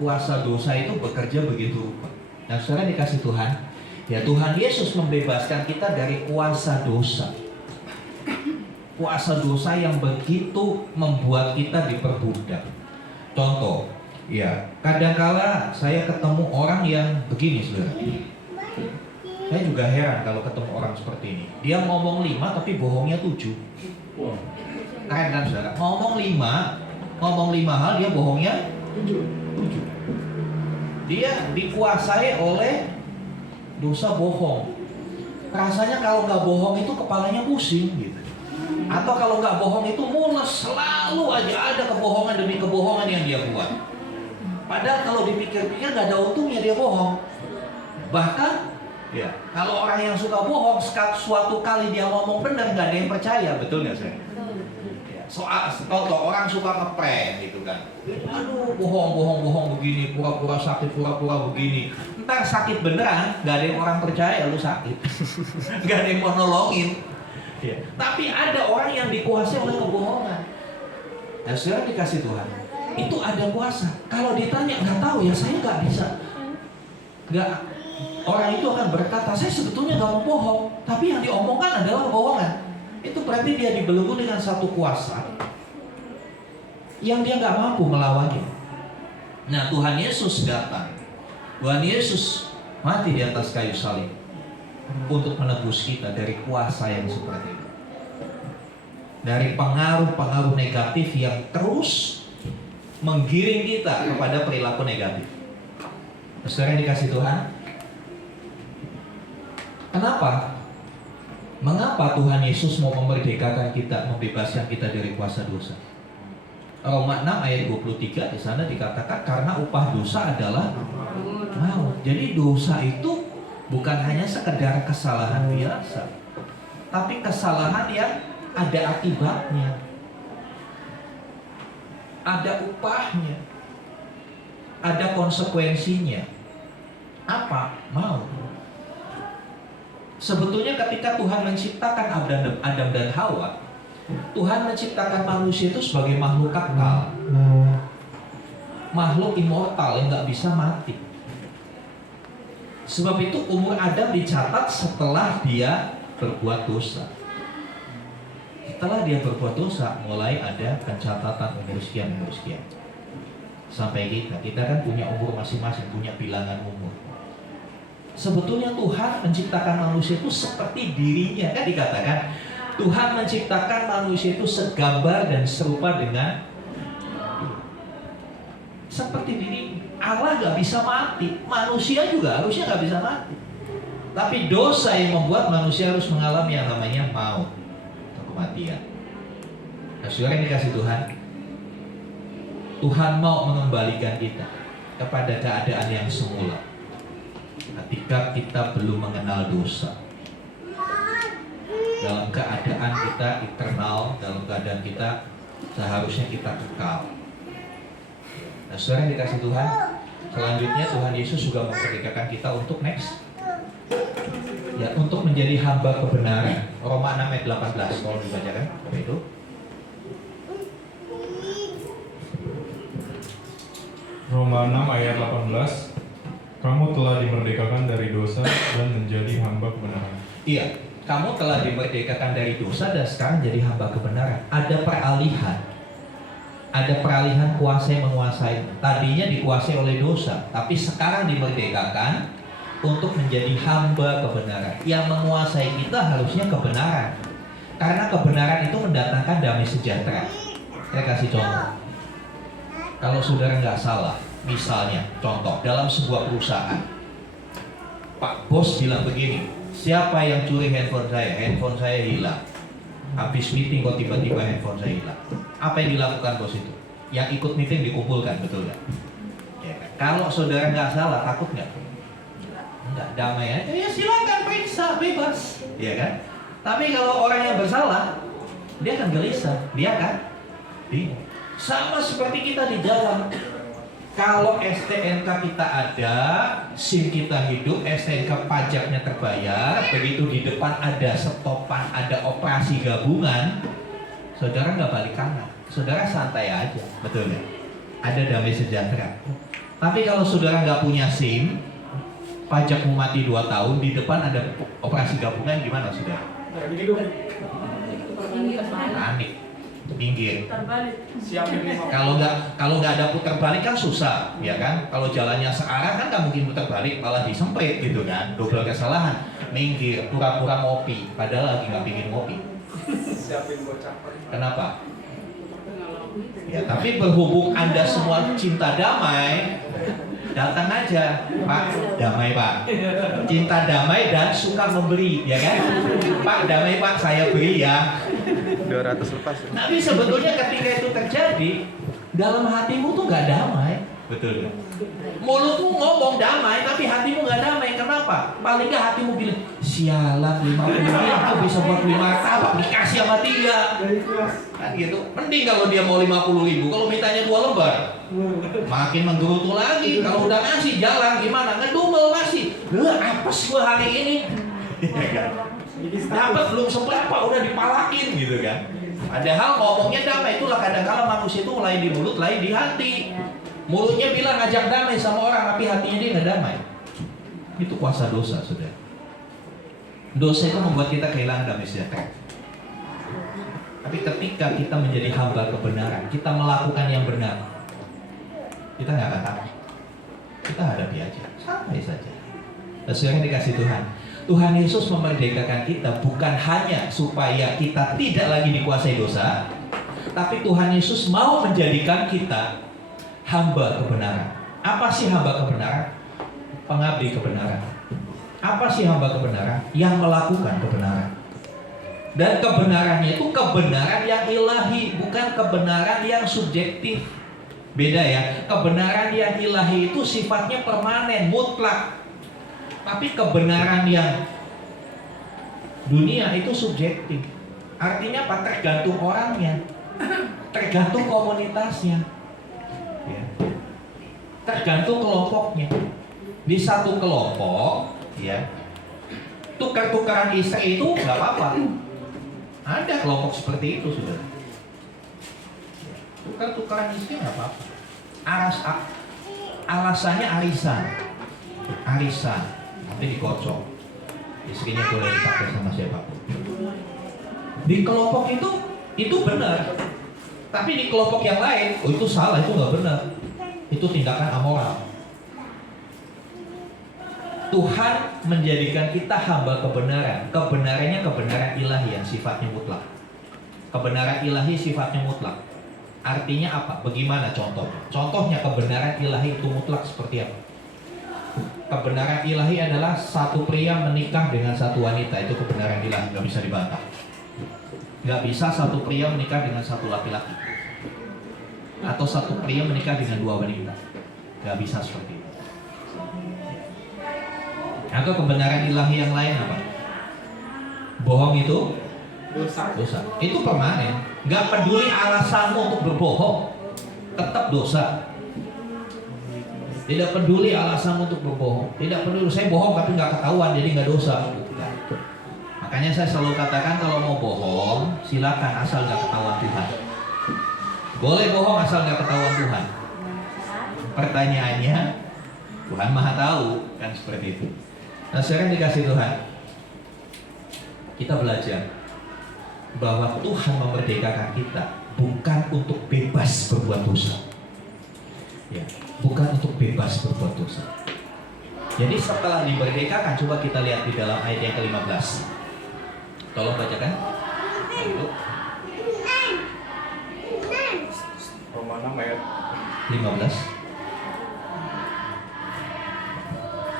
kuasa dosa itu bekerja begitu rupa. Nah, saudara dikasih Tuhan, ya Tuhan Yesus membebaskan kita dari kuasa dosa. Kuasa dosa yang begitu membuat kita diperbudak. Contoh, ya kadangkala saya ketemu orang yang begini, saudara. Saya juga heran kalau ketemu orang seperti ini. Dia ngomong 5 tapi bohongnya 7. Keren kan saudara? Ngomong 5 hal, dia bohongnya 7. Dia dikuasai oleh dosa bohong. Rasanya kalau nggak bohong itu kepalanya pusing gitu. Atau kalau nggak bohong itu mules, selalu aja ada kebohongan demi kebohongan yang dia buat. Padahal kalau dipikir-pikir nggak ada untungnya dia bohong. Bahkan, ya kalau orang yang suka bohong, suatu kali dia ngomong benar nggak ada yang percaya, betul nggak sih? Ya, soal contoh orang suka ngeprank gitu kan. Aduh, bohong begini, pura-pura sakit, pura-pura begini. Ntar sakit beneran, nggak ada yang orang percaya lu sakit, nggak ada yang mau nolongin. Ya. Tapi ada orang yang dikuasai oleh kebohongan. Nah, saudara dikasih Tuhan, itu ada kuasa. Kalau ditanya nggak tahu ya saya nggak bisa. Nggak, orang itu akan berkata saya sebetulnya nggak mau bohong, tapi yang diomongkan adalah kebohongan. Itu berarti dia dibelenggu dengan satu kuasa yang dia nggak mampu melawannya. Nah, Tuhan Yesus datang. Tuhan Yesus mati di atas kayu salib untuk menebus kita dari kuasa yang seperti itu, dari pengaruh-pengaruh negatif yang terus menggiring kita kepada perilaku negatif. Saudara yang dikasih Tuhan, kenapa? Mengapa Tuhan Yesus mau memerdekakan kita, membebaskan kita dari kuasa dosa? Roma 6 ayat 23 di sana dikatakan karena upah dosa adalah maut. Jadi dosa itu bukan hanya sekedar kesalahan biasa, tapi kesalahan yang ada akibatnya, ada upahnya, ada konsekuensinya. Apa? Maut. Sebetulnya ketika Tuhan menciptakan Adam dan Hawa, Tuhan menciptakan manusia itu sebagai makhluk kekal, makhluk immortal yang nggak bisa mati. Sebab itu umur Adam dicatat setelah dia berbuat dosa. Setelah dia berbuat dosa, mulai ada pencatatan umur sekian. Sampai kita kan punya umur masing-masing, punya bilangan umur. Sebetulnya Tuhan menciptakan manusia itu seperti dirinya, kan dikatakan Tuhan menciptakan manusia itu segambar dan serupa dengan seperti diri. Allah gak bisa mati, manusia juga harusnya gak bisa mati. Tapi dosa yang membuat manusia harus mengalami yang namanya maut atau kematian. Nah, saudara yang dikasih Tuhan, Tuhan mau mengembalikan kita kepada keadaan yang semula ketika kita belum mengenal dosa, dalam keadaan kita eternal, dalam keadaan kita seharusnya kita kekal. Nah, saudara yang dikasih Tuhan, selanjutnya Tuhan Yesus juga memerdekakan kita untuk next, ya, untuk menjadi hamba kebenaran. Roma 6 ayat 18, kalau dibacakan apa itu? Roma 6 ayat 18, kamu telah dimerdekakan dari dosa dan menjadi hamba kebenaran. Iya, kamu telah dimerdekakan dari dosa dan sekarang jadi hamba kebenaran. Ada peralihan. Ada peralihan kuasa yang menguasai. Tadinya dikuasai oleh dosa, tapi sekarang dimerdekakan untuk menjadi hamba kebenaran. Yang menguasai kita harusnya kebenaran, karena kebenaran itu mendatangkan damai sejahtera. Saya kasih contoh. Kalau saudara nggak salah, misalnya contoh dalam sebuah perusahaan, Pak Bos bilang begini, siapa yang curi handphone saya? Handphone saya hilang. Habis meeting kok tiba-tiba handphone saya hilang. Apa yang dilakukan bos itu? Yang ikut meeting dikumpulkan, betul nggak? Ya kan? Kalau saudara nggak salah, takut nggak? Nggak, damai aja. Ya silakan periksa, bebas, ya kan? Tapi kalau orang yang bersalah, dia akan gelisah, dia akan bingung. Sama seperti kita di jalan. Kalau STNK kita ada, SIM kita hidup, STNK pajaknya terbayar, begitu di depan ada stopan, ada operasi gabungan, saudara nggak balik kanan, saudara santai aja, betul ya? Ada damai sejahtera. Tapi kalau saudara nggak punya SIM, pajakmu mati 2 tahun, di depan ada operasi gabungan, gimana saudara? Panik. Minggir. Kalau nggak ada putar balik kan susah, ya kan? Kalau jalannya searah kan nggak mungkin putar balik, malah disempit gitu kan? Double kesalahan. Minggir, pura-pura ngopi, padahal lagi nggak pingin ngopi. Kenapa? Ya, tapi berhubung Anda semua cinta damai, datang aja, Pak, damai Pak. Cinta damai dan suka memberi, ya kan? Pak, damai Pak, saya beri ya. 200 lepas. Tapi sebetulnya ketika itu terjadi, dalam hatimu tuh nggak damai. Betul. Mulutmu ngomong damai, tapi hatimu nggak damai. Kenapa? Paling nggak hatimu bilang, sialan 50 ribu bisa buat 5 martabak dikasih sama dia. Kan gitu. Mending kalau dia mau 50 ribu, kalau mintanya 2 lembar, makin menggerutu lagi. Kalau udah ngasih jalan gimana? Ngedumel ngasih. Apes gua hari ini. Dapat belum seberapa udah dipalakin gitu kan. Padahal ngomongnya damai. Itulah kadang-kala manusia itu lain di mulut, lain di hati. Mulutnya bilang ngajak damai sama orang, tapi hatinya dia nggak damai. Itu kuasa dosa, sudah. Dosa itu membuat kita kehilangan damai sejahtera. Tapi ketika kita menjadi hamba kebenaran, kita melakukan yang benar, kita nggak akan takut. Kita hadapi aja, santai saja. Sesuai yang dikasih Tuhan. Tuhan Yesus memerdekakan kita bukan hanya supaya kita tidak lagi dikuasai dosa, tapi Tuhan Yesus mau menjadikan kita hamba kebenaran. Apa sih hamba kebenaran? Pengabdi kebenaran. Apa sih hamba kebenaran? Yang melakukan kebenaran. Dan kebenarannya itu kebenaran yang ilahi, bukan kebenaran yang subjektif. Beda ya. Kebenaran yang ilahi itu sifatnya permanen, mutlak. Tapi kebenaran yang dunia itu subjektif. Artinya apa? Tergantung orangnya, tergantung komunitasnya, ya. Tergantung kelompoknya. Di satu kelompok, ya, tukar-tukaran istri itu nggak apa-apa. Ada kelompok seperti itu sudah. Tukar-tukaran istri nggak apa-apa. Alasannya arisan. Nanti dikocok, istrinya boleh dipakai sama siapapun. Di kelompok itu benar, tapi di kelompok yang lain, itu salah, itu nggak benar, itu tindakan amoral. Tuhan menjadikan kita hamba kebenaran. Kebenarannya kebenaran ilahi yang sifatnya mutlak. Kebenaran ilahi sifatnya mutlak. Artinya apa? Bagaimana contohnya? Contohnya kebenaran ilahi itu mutlak seperti apa? Kebenaran ilahi adalah satu pria menikah dengan satu wanita. Itu kebenaran ilahi, nggak bisa dibantah. Nggak bisa satu pria menikah dengan satu laki-laki, atau satu pria menikah dengan 2 wanita. Nggak bisa seperti itu. Atau kebenaran ilahi yang lain apa? Bohong itu dosa. Itu permanen. Nggak peduli alasanmu untuk berbohong, tetap dosa. Tidak peduli alasan untuk berbohong. Tidak peduli saya bohong tapi nggak ketahuan jadi nggak dosa. Makanya saya selalu katakan kalau mau bohong silakan asal nggak ketahuan Tuhan. Boleh bohong asal nggak ketahuan Tuhan. Pertanyaannya Tuhan Maha Tahu kan seperti itu. Nah sekarang dikasih Tuhan, kita belajar bahwa Tuhan memerdekakan kita bukan untuk bebas berbuat dosa. Ya. Bukan untuk bebas berbuat dosa. Jadi setelah dimerdekakan, coba kita lihat di dalam ayat yang ke-15. Tolong bacakan. Roma 6 ayat 15.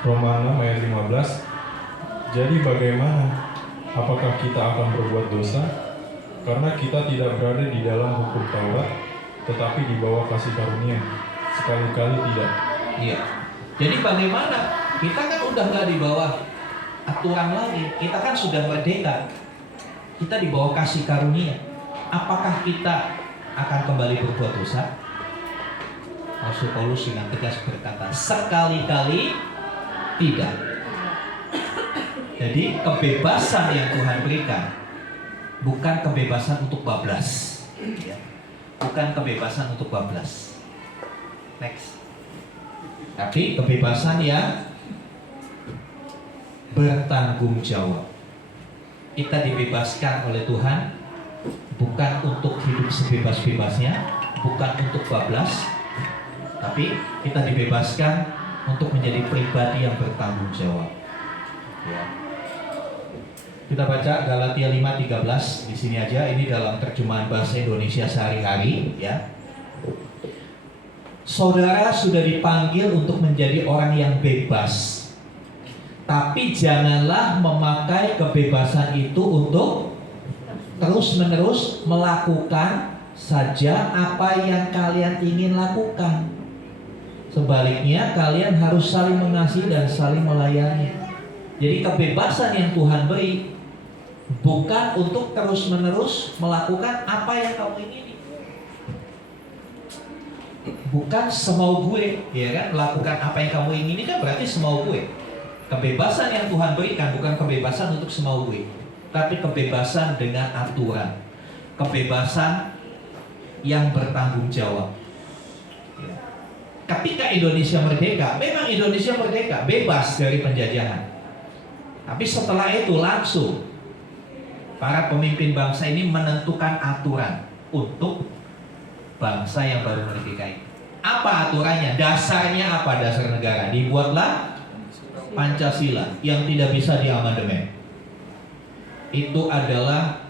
Roma 6 ayat 15. Jadi bagaimana? Apakah kita akan berbuat dosa? Karena kita tidak berada di dalam hukum Taurat, tetapi di bawah kasih karunia. Sekali-kali tidak. Iya. Jadi bagaimana? Kita kan udah nggak di bawah aturan lagi. Kita kan sudah merdeka. Kita di bawah kasih karunia. Apakah kita akan kembali berbuat dosa? Rasul Paulus dengan tegas berkata, sekali-kali tidak. Jadi kebebasan yang Tuhan berikan bukan kebebasan untuk bablas, ya. Bukan kebebasan untuk bablas. Next. Tapi kebebasan yang bertanggung jawab. Kita dibebaskan oleh Tuhan bukan untuk hidup sebebas-bebasnya, bukan untuk bablas, tapi kita dibebaskan untuk menjadi pribadi yang bertanggung jawab. Ya. Kita baca Galatia 5:13 di sini aja. Ini dalam terjemahan bahasa Indonesia sehari-hari, ya. Saudara sudah dipanggil untuk menjadi orang yang bebas, tapi janganlah memakai kebebasan itu untuk terus-menerus melakukan saja apa yang kalian ingin lakukan. Sebaliknya, kalian harus saling mengasihi dan saling melayani. Jadi kebebasan yang Tuhan beri bukan untuk terus-menerus melakukan apa yang kamu ingini. Bukan semau gue, ya kan? Melakukan apa yang kamu ingini kan berarti semau gue. Kebebasan yang Tuhan berikan bukan kebebasan untuk semau gue, tapi kebebasan dengan aturan. Kebebasan yang bertanggung jawab. Ketika Indonesia merdeka, memang Indonesia merdeka, bebas dari penjajahan. Tapi setelah itu langsung para pemimpin bangsa ini menentukan aturan untuk bangsa yang baru merdeka ini. Apa aturannya? Dasarnya apa? Dasar negara. Dibuatlah Pancasila yang tidak bisa diamandemen. Itu adalah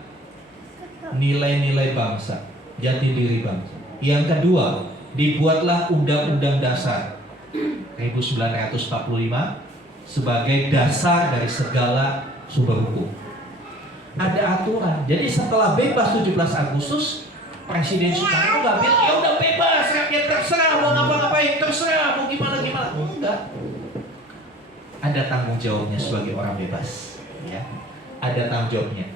nilai-nilai bangsa, jati diri bangsa. Yang kedua, dibuatlah Undang-Undang Dasar 1945 sebagai dasar dari segala sumber hukum. Ada aturan. Jadi setelah bebas 17 Agustus, Presiden Soekarno nggak bilang ya udah bebas, rakyat terserah mau ngapa-ngapain, terserah mau gimana-gimana. Enggak. Ada tanggung jawabnya sebagai orang bebas. Ya. Ada tanggung jawabnya.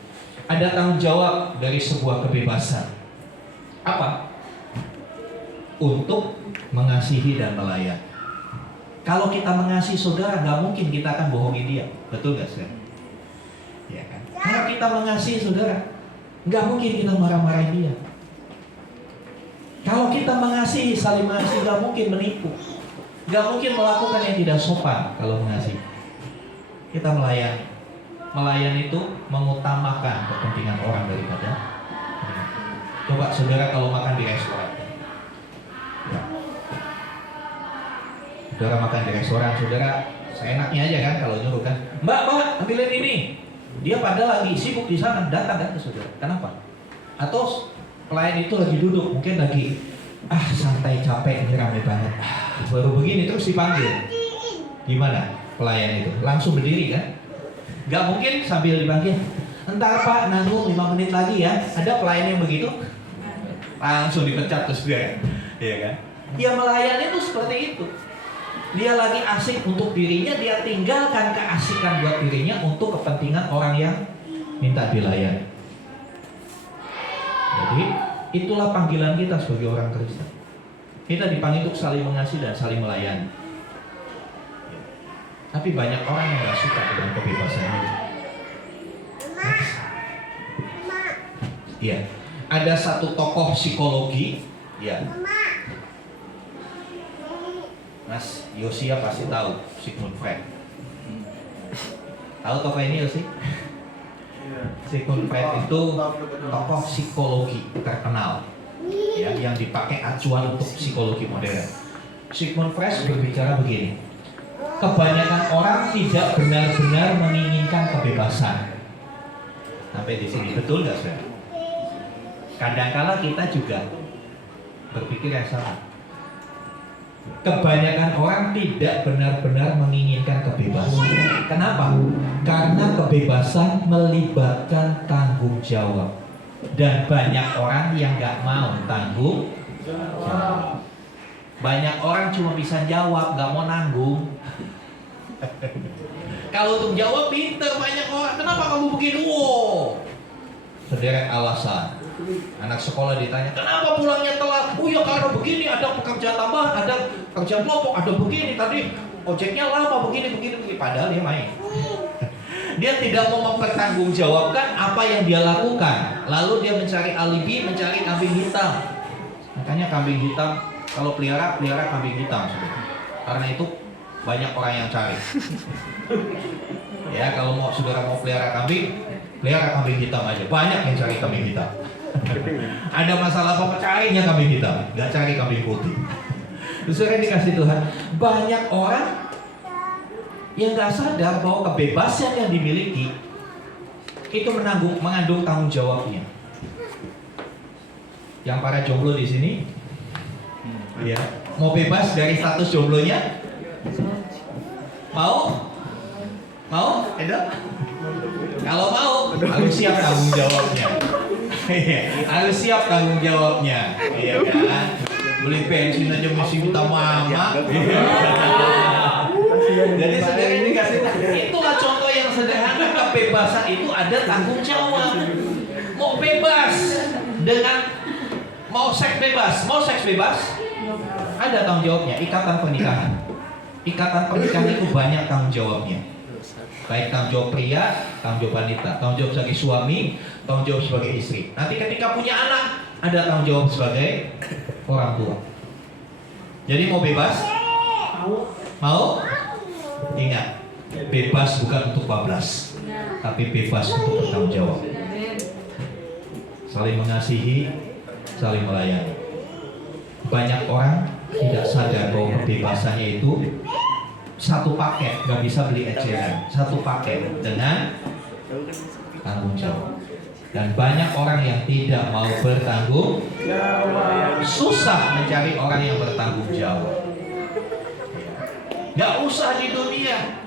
Ada tanggung jawab dari sebuah kebebasan. Apa? Untuk mengasihi dan melayani. Kalau kita mengasihi saudara, nggak mungkin kita akan bohongin dia, betul nggak sih? Ya kan? Kalau kita mengasihi saudara, nggak mungkin kita marah-marahin dia. Kalau kita mengasihi, saling mengasihi, nggak mungkin menipu, nggak mungkin melakukan yang tidak sopan. Kalau mengasihi, kita melayani. Melayani itu mengutamakan kepentingan orang daripada. Coba saudara kalau makan di restoran. Saudara makan di restoran, saudara seenaknya aja kan kalau nyuruh kan, Mbak, ambilin ini. Dia padahal lagi sibuk di sana, datang kan ke saudara. Kenapa? Atau pelayan itu lagi duduk, mungkin lagi santai capek, ini rame banget. Baru begini terus dipanggil. Gimana pelayan itu? Langsung berdiri kan? Gak mungkin sambil dipanggil, entar Pak nanggung 5 menit lagi ya. Ada pelayan yang begitu? Langsung dipecat terus dia. Iya kan? Ya melayani itu seperti itu. Dia lagi asik untuk dirinya, dia tinggalkan keasikan buat dirinya untuk kepentingan orang yang minta dilayani. Jadi itulah panggilan kita sebagai orang Kristen. Kita dipanggil untuk saling mengasihi dan saling melayani. Tapi banyak orang yang gak suka dengan kebebasan ini. Iya, ada satu tokoh psikologi, ya. Mas Yosia pasti tahu Sigmund Freud. Tahu tokoh ini Yosi? Sigmund Freud itu tokoh psikologi terkenal, ya, yang dipakai acuan untuk psikologi modern. Sigmund Freud berbicara begini: kebanyakan orang tidak benar-benar menginginkan kebebasan. Sampai di sini betul nggak saudara? Kadangkala kita juga berpikir yang sama. Kebanyakan orang tidak benar-benar menginginkan kebebasan. Kenapa? Karena kebebasan melibatkan tanggung jawab. Dan banyak orang yang nggak mau tanggung jawab. Banyak orang cuma bisa jawab, nggak mau nanggung. Kalau untuk jawab pinter banyak orang. Kenapa kamu begini? Wow, sederet alasan. Anak sekolah ditanya, kenapa pulangnya telat? Oh ya karena begini, ada pekerjaan tambahan, ada kerja kelompok, ada begini. Tadi ojeknya lama, begini. Padahal dia main. Dia tidak mau mempertanggungjawabkan apa yang dia lakukan. Lalu dia mencari alibi, mencari kambing hitam. Makanya kambing hitam, kalau pelihara kambing hitam. Karena itu banyak orang yang cari. Ya, kalau saudara mau pelihara kambing hitam aja. Banyak yang cari kambing hitam. Ada masalah apa carinya kambing hitam, nggak cari kambing putih. Saudara dikasih Tuhan, banyak orang yang nggak sadar bahwa kebebasan yang dimiliki itu mengandung tanggung jawabnya. Yang para jomblo di sini, ya, mau bebas dari status jomblonya? Mau? Edo? Kalau mau, harus siap tanggung jawabnya. Harus siap tanggung jawabnya, iya kan? Beli bensin aja mesti minta mama. Jadi saudara ini dikasih, itulah contoh yang sederhana. Kebebasan itu ada tanggung jawab. Mau bebas dengan mau seks bebas, ada tanggung jawabnya. Ikatan pernikahan itu banyak tanggung jawabnya. Baik tanggung jawab pria, tanggung jawab wanita, tanggung jawab sebagai suami, tanggung jawab sebagai istri. Nanti ketika punya anak, ada tanggung jawab sebagai orang tua. Jadi mau bebas? Mau? Ingat, bebas bukan untuk bablas, tapi bebas untuk bertanggung jawab. Saling mengasihi, saling melayani. Banyak orang tidak sadar bahwa kebebasannya itu satu paket, nggak bisa beli eceran. Satu paket dengan tanggung jawab. Dan banyak orang yang tidak mau bertanggung jawab. Susah mencari orang yang bertanggung jawab. Nggak usah di dunia.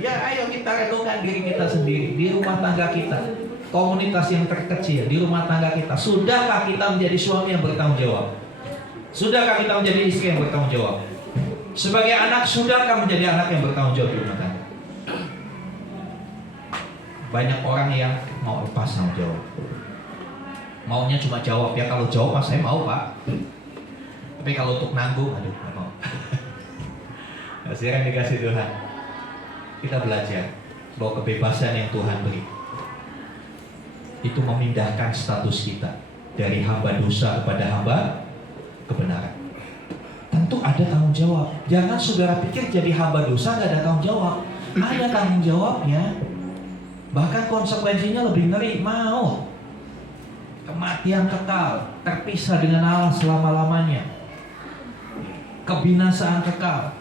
Ya ayo kita renungkan diri kita sendiri, di rumah tangga kita, komunitas yang terkecil, di rumah tangga kita. Sudahkah kita menjadi suami yang bertanggung jawab? Sudahkah kita menjadi istri yang bertanggung jawab? Sebagai anak, sudahkah menjadi anak yang bertanggung jawab di rumah tangga? Banyak orang yang mau lepas tanggung jawab. Maunya cuma jawab, ya kalau jawab saya mau pak. Tapi kalau untuk nanggung, aduh nggak mau. Nah, sekarang dikasih Tuhan, kita belajar bahwa kebebasan yang Tuhan beri itu memindahkan status kita dari hamba dosa kepada hamba kebenaran. Tentu ada tanggung jawab. Jangan saudara pikir jadi hamba dosa gak ada tanggung jawab. Ada tanggung jawabnya. Bahkan konsekuensinya lebih ngeri. Maut, kematian kekal, terpisah dengan Allah selama-lamanya, kebinasaan kekal.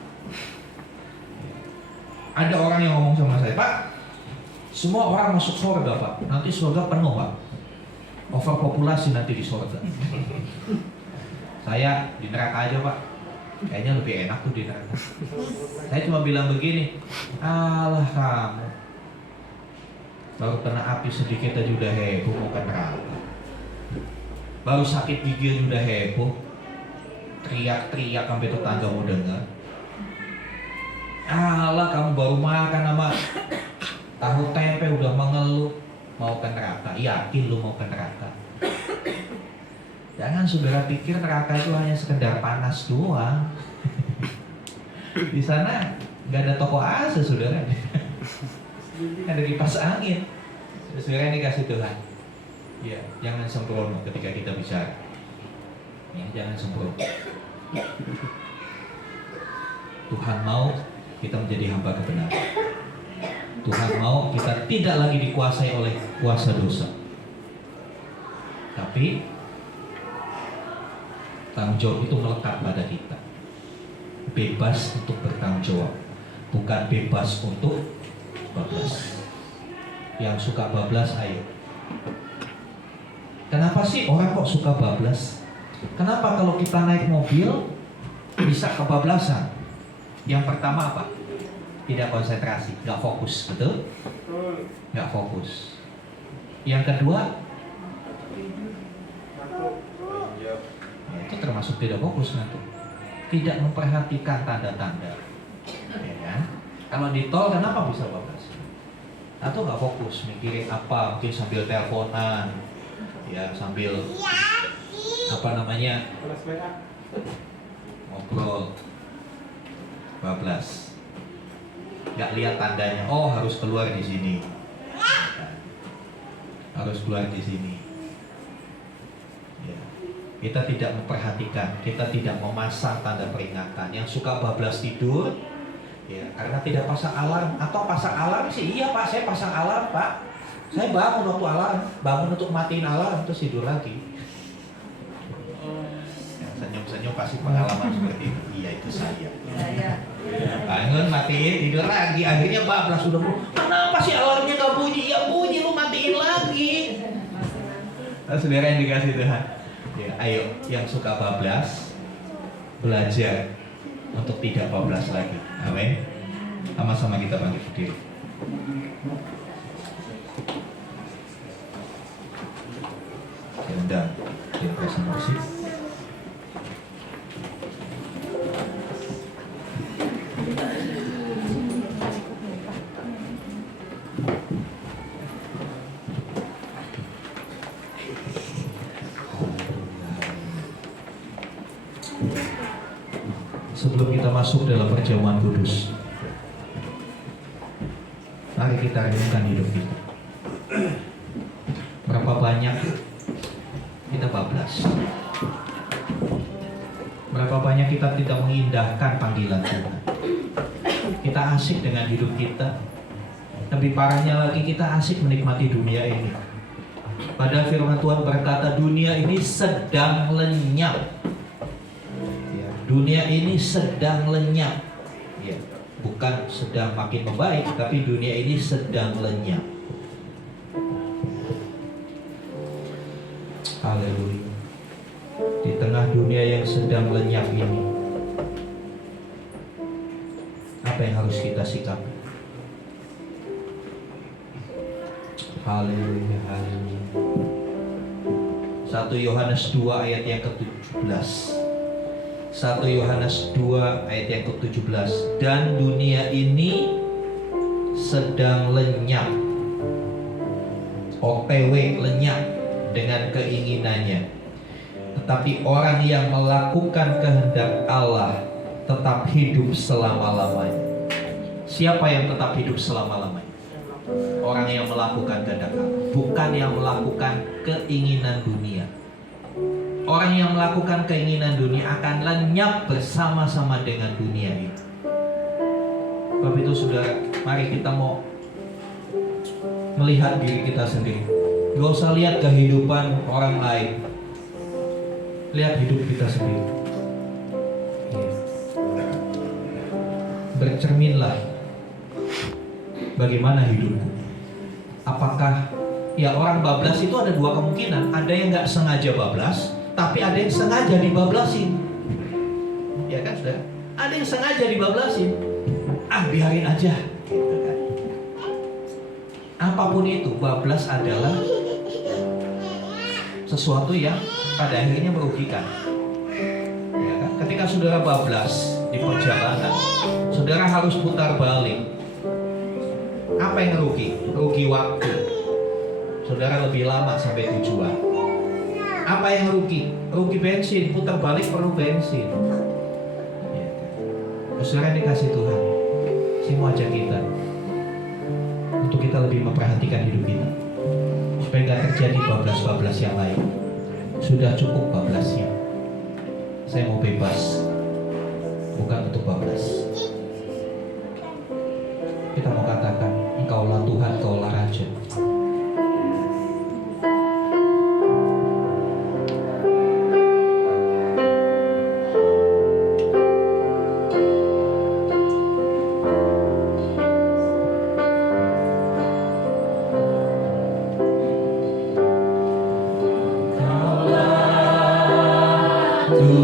Ada orang yang ngomong sama saya, Pak, semua orang masuk surga Pak, nanti surga penuh Pak, overpopulasi nanti di surga. Saya di neraka aja Pak, kayaknya lebih enak tuh di neraka. Saya cuma bilang begini, alah kamu baru kena api sedikit aja udah heboh mau ke neraka. Baru sakit gigi aja udah heboh, teriak-teriak sampai tetanggamu dengar. Alah kamu baru makan sama tahu tempe udah mengeluh mau ke neraka. Yakin lu mau ke neraka? Jangan saudara pikir neraka itu hanya sekedar panas doang. Di sana nggak ada toko AC saudara. Ada kipas angin. Saudara yang dikasih Tuhan. Ya, jangan sembrono ketika kita bicara. Ya, jangan sembrono. Tuhan mau kita menjadi hamba kebenaran. Tuhan mau kita tidak lagi dikuasai oleh kuasa dosa. Tapi tanggung jawab itu melekat pada kita. Bebas untuk bertanggung jawab, bukan bebas untuk bablas. Yang suka bablas, ayo. Kenapa sih orang kok suka bablas? Kenapa kalau kita naik mobil bisa kebablasan? Yang pertama apa? Tidak konsentrasi, nggak fokus, betul? Nggak fokus. Yang kedua, itu termasuk tidak fokus nanti. Tidak memperhatikan tanda-tanda. Ya kan? Kalau di tol kenapa bisa bablas? Atau nggak fokus, mikirin apa? Mungkin sambil teleponan, ya sambil apa namanya ngobrol, bablas. Nggak lihat tandanya. Oh harus keluar di sini. Harus keluar di sini. Ya. Kita tidak memperhatikan, kita tidak memasang tanda peringatan. Yang suka bablas tidur, ya karena tidak pasang alarm. Atau pasang alarm sih, iya Pak, saya pasang alarm Pak. Saya bangun waktu alarm, bangun untuk matiin alarm terus tidur lagi. Ya, senyum-senyum pasti pengalaman seperti itu. Iya itu saya. Bangun matiin tidur lagi, akhirnya bablas sudah. Kenapa sih alarmnya nggak bunyi? Ya bunyi, lu matiin lagi. Nah, saudara yang dikasih Tuhan. Ya, ayo yang suka bablas belajar untuk tidak bablas lagi. Amin. Sama-sama kita bangkit berdiri. undang tim praise and worship. Sebelum kita masuk dalam perjamuan kudus, mari kita renungkan hidup kita. Berapa banyak kita bablas? Berapa banyak kita tidak mengindahkan panggilan Tuhan? Kita asik dengan hidup kita. Lebih parahnya lagi, kita asik menikmati dunia ini. Padahal firman Tuhan berkata dunia ini sedang lenyap. Dunia ini sedang lenyap, ya, bukan sedang makin membaik, tapi dunia ini sedang lenyap. Haleluya. Di tengah dunia yang sedang lenyap ini, apa yang harus kita sikapi? Haleluya, haleluya. 1 Yohanes 2 ayat yang ke-17. 1 Yohanes 2 ayat yang ke-17. Dan dunia ini sedang lenyap, OTW lenyap dengan keinginannya. Tetapi orang yang melakukan kehendak Allah tetap hidup selama-lamanya. Siapa yang tetap hidup selama-lamanya? Orang yang melakukan kehendak Allah, bukan yang melakukan keinginan dunia. Orang yang melakukan keinginan dunia akan lenyap bersama-sama dengan dunia itu. Sebab itu saudara, mari kita mau melihat diri kita sendiri. Gak usah lihat kehidupan orang lain, lihat hidup kita sendiri. Bercerminlah bagaimana hidupku. Apakah ya, orang bablas itu ada dua kemungkinan. Ada yang gak sengaja bablas, tapi ada yang sengaja dibablasin. Ya kan saudara? Ada yang sengaja dibablasin. Biarin aja, gitu kan. Apapun itu, bablas adalah sesuatu yang pada akhirnya merugikan. Ya kan? Ketika saudara bablas di perjalanan, saudara harus putar balik. Apa yang rugi? Rugi waktu. Saudara lebih lama sampai tujuan. Apa yang rugi? Rugi bensin, putar balik perlu bensin. Ya. Saudara yang dikasih Tuhan, saya mau ajak kita untuk kita lebih memperhatikan hidup kita, supaya gak terjadi bablas-bablas yang lain. Sudah cukup bablasnya. Saya mau bebas, bukan untuk bablas. Kita mau katakan, Engkaulah Tuhan, Engkaulah Raja. Tuhan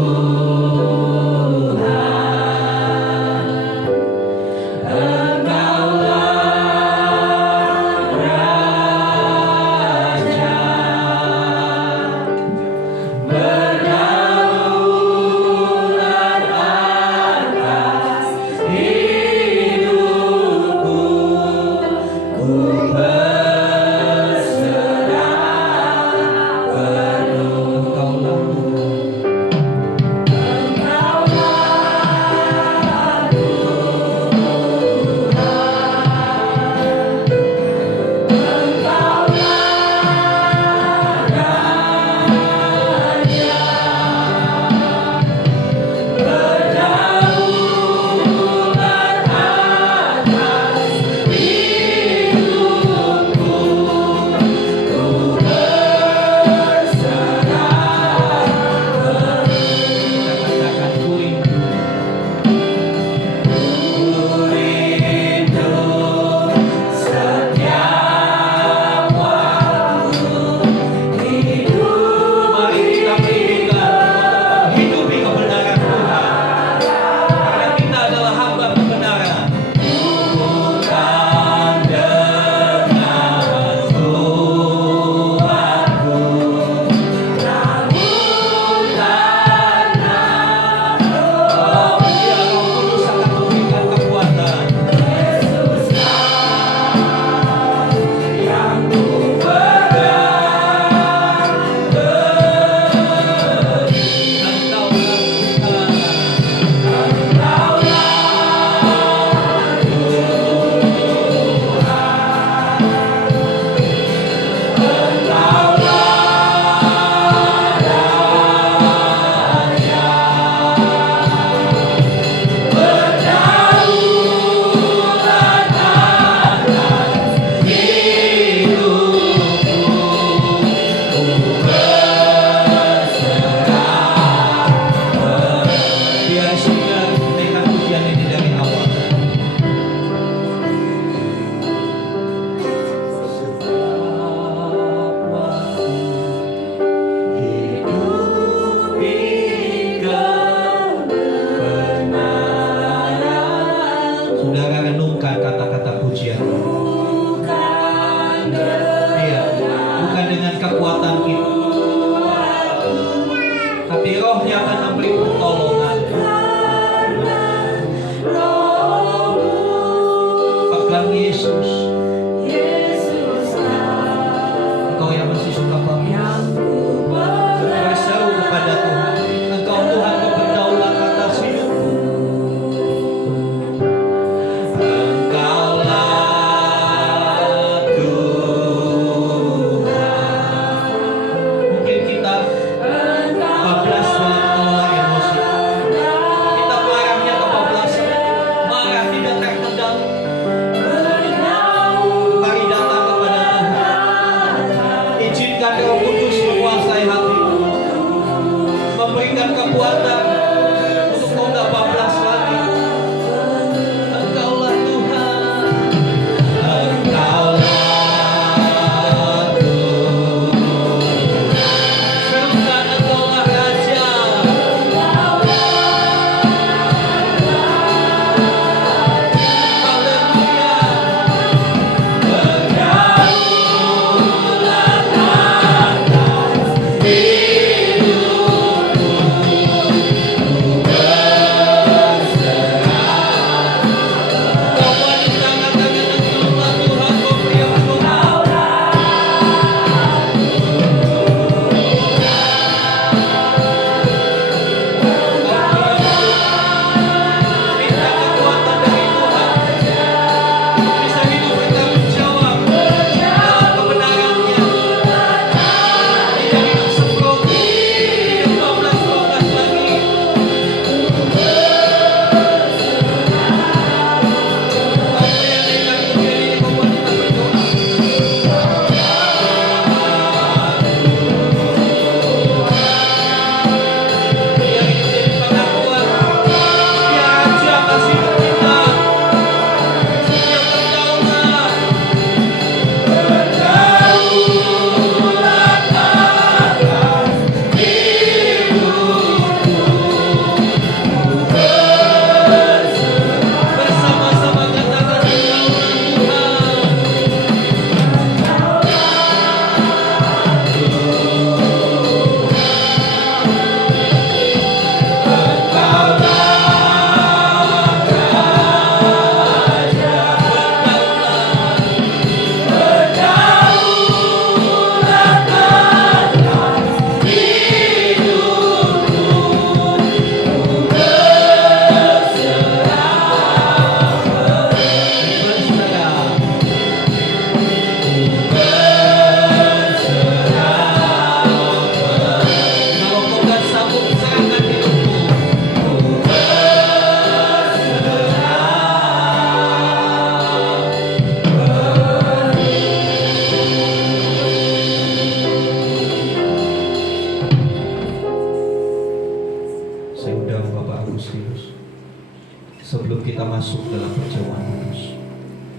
dalam perjamuan kudus.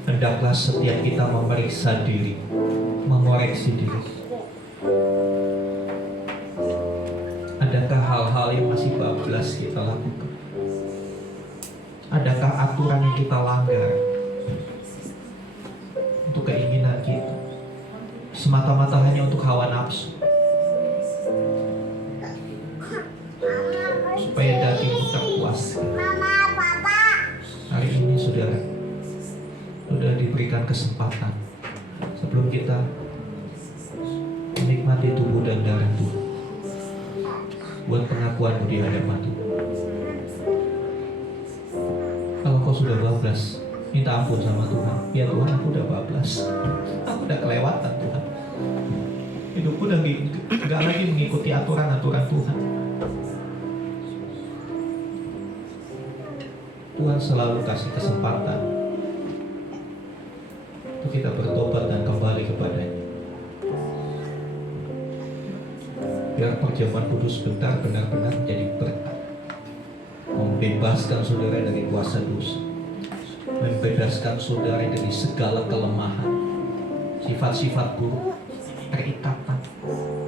Hendaklah setiap kita memeriksa diri, mengoreksi diri. Adakah hal-hal yang masih bablas kita lakukan? Adakah aturan yang kita langgar untuk keinginan kita, semata-mata hanya untuk hawa nafsu, supaya daging terpuaskan? Hari ini saudara, sudah diberikan kesempatan sebelum kita menikmati tubuh dan darah Tuhan, buat pengakuan di hadapan Tuhan. Kalau kau sudah bablas, minta ampun sama Tuhan. Ya Tuhan, aku udah bablas, aku udah kelewatan Tuhan. Hidupku udah gak lagi mengikuti aturan-aturan Tuhan. Tuhan selalu kasih kesempatan untuk kita bertobat dan kembali kepadanya. Biar perjamuan kudus bentar benar-benar menjadi berkat, membebaskan saudara dari kuasa dosa, membebaskan saudara dari segala kelemahan, sifat-sifat buruk, perikatan,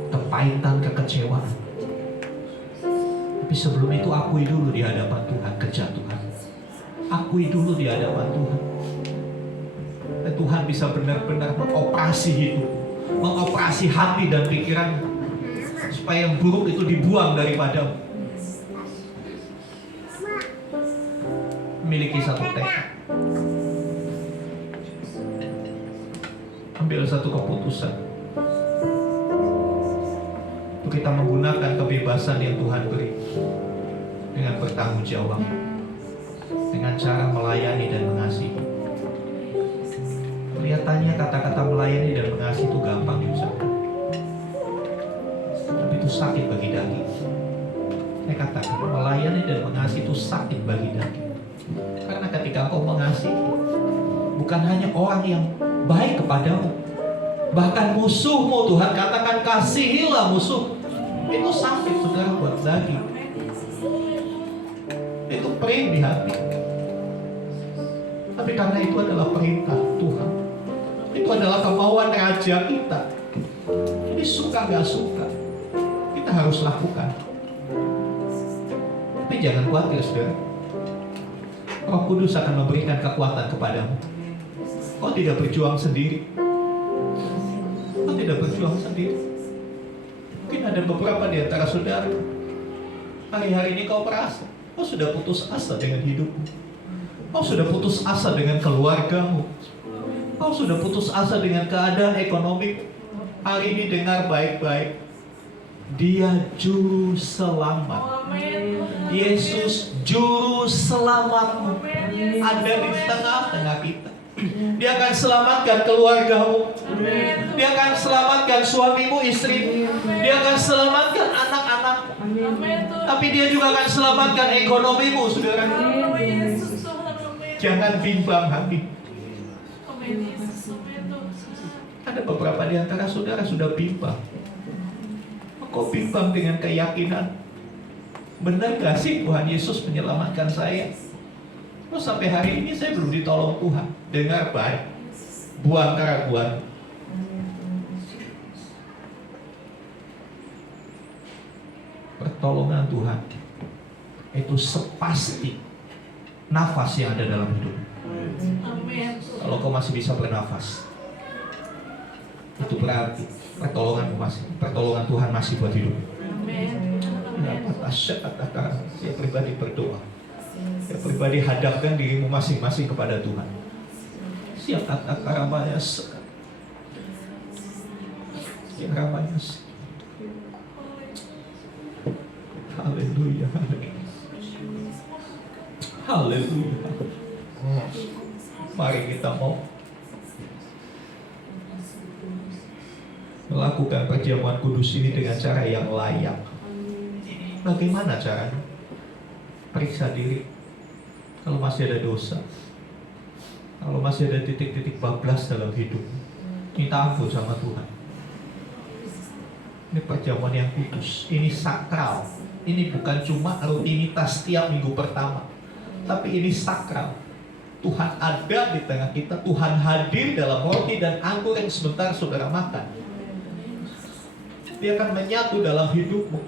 kepahitan, kekecewaan. Tapi sebelum itu akui dulu di hadapan Tuhan kejatuhan. Akui dulu di hadapan Tuhan. Dan Tuhan bisa benar-benar mengoperasi hidup, mengoperasi hati dan pikiran, supaya yang buruk itu dibuang daripadamu. Memiliki satu tekad, ambil satu keputusan untuk kita menggunakan kebebasan yang Tuhan beri dengan bertanggung jawab, dengan cara melayani dan mengasihi. Kelihatannya kata-kata melayani dan mengasihi itu gampang diucapkan, tapi itu sakit bagi daging. Saya katakan, melayani dan mengasihi itu sakit bagi daging. Karena ketika kau mengasihi, bukan hanya orang yang baik kepadamu, bahkan musuhmu. Tuhan katakan, kasihilah musuh. Itu sakit saudara buat daging. Itu perih di hati. Tapi karena itu adalah perintah Tuhan, itu adalah kemauan Raja kita. Jadi suka gak suka, kita harus lakukan. Tapi jangan khawatir saudara, Roh Kudus akan memberikan kekuatan kepadamu. Kau tidak berjuang sendiri. Kau tidak berjuang sendiri. Mungkin ada beberapa di antara saudara, hari-hari ini kau merasa kau sudah putus asa dengan hidupmu. Kau sudah putus asa dengan keluargamu. Kau sudah putus asa dengan keadaan ekonomi. Hari ini dengar baik-baik. Dia juru selamat. Yesus juru selamatmu ada di tengah-tengah kita. Dia akan selamatkan keluargamu. Dia akan selamatkan suamimu, istrimu. Dia akan selamatkan anak-anak. Tapi dia juga akan selamatkan ekonomimu, saudara. Jangan bimbang hati. Ada beberapa di antara saudara sudah bimbang. Kok bimbang dengan keyakinan? Benar gak sih Tuhan Yesus menyelamatkan saya? Terus sampai hari ini saya belum ditolong Tuhan. Dengar baik, buang keraguan. Pertolongan Tuhan itu sepasti nafas yang ada dalam hidup. Kalau kau masih bisa bernafas, itu berarti pertolongan Tuhan masih buat hidup. Saya pribadi berdoa, saya pribadi hadapkan dirimu masing-masing kepada Tuhan. Siap kata karamanya haleluya, haleluya. Mari kita mau melakukan perjamuan kudus ini dengan cara yang layak. Bagaimana caranya? Periksa diri. Kalau masih ada dosa, kalau masih ada titik-titik bablas dalam hidup, minta ampun sama Tuhan. Ini perjamuan yang kudus, ini sakral. Ini bukan cuma rutinitas tiap minggu pertama, tapi ini sakral. Tuhan ada di tengah kita. Tuhan hadir dalam roti dan anggur yang sebentar saudara makan. Dia akan menyatu dalam hidupmu.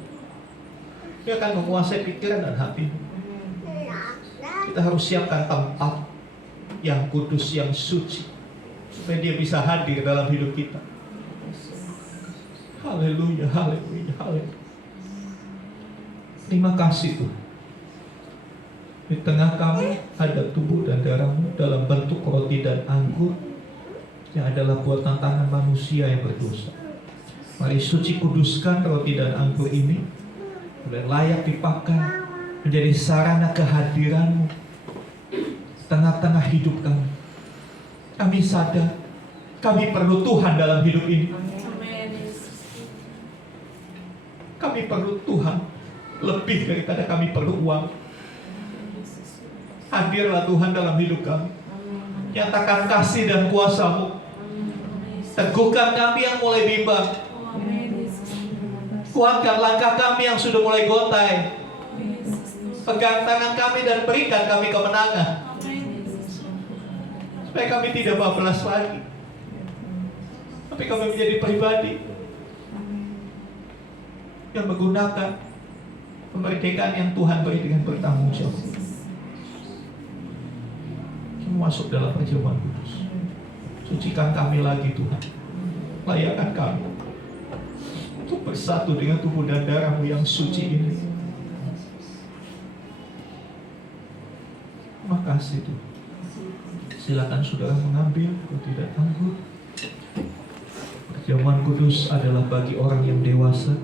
Dia akan menguasai pikiran dan hatimu. Kita harus siapkan tempat yang kudus, yang suci, supaya dia bisa hadir dalam hidup kita. Haleluya, haleluya, haleluya. Terima kasih Tuhan. Di tengah kami ada tubuh dan darahmu dalam bentuk roti dan anggur yang adalah buatan tangan manusia yang berdosa. Mari suci kuduskan roti dan anggur ini, dan layak dipakai menjadi sarana kehadiranmu tengah-tengah hidup kami. Kami sadar kami perlu Tuhan dalam hidup ini. Kami perlu Tuhan lebih daripada kami perlu uang. Hadirlah Tuhan dalam hidup kami. Nyatakan kasih dan kuasa-Mu. Teguhkan kami yang mulai bimbang. Kuatkan langkah kami yang sudah mulai gontai. Pegang tangan kami dan berikan kami kemenangan, supaya kami tidak bablas lagi, tapi kami menjadi pribadi yang menggunakan kemerdekaan yang Tuhan beri dengan bertanggung jawab. Kita masuk dalam perjamuan kudus. Sucikan kami lagi Tuhan. Layakkan kami untuk bersatu dengan tubuh dan darah-Mu yang suci ini. Terima kasih Tuhan. Silakan saudara mengambil roti dan anggur. Perjamuan kudus adalah bagi orang yang dewasa,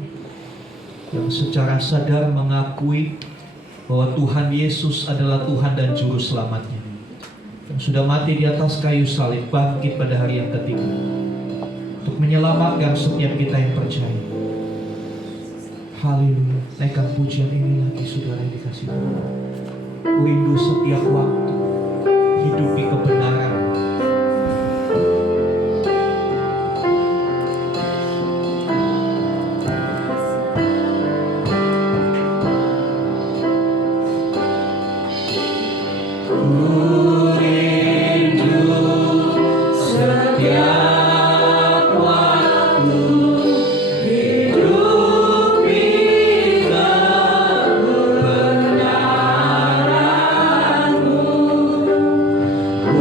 yang secara sadar mengakui bahwa Tuhan Yesus adalah Tuhan dan Juru Selamatnya, yang sudah mati di atas kayu salib, bangkit pada hari yang ketiga untuk menyelamatkan setiap kita yang percaya. Haleluya. Naikkan pujian ini lagi saudara yang dikasihi Tuhan. Ku rindu setiap waktu hidup di kebenaran. Ku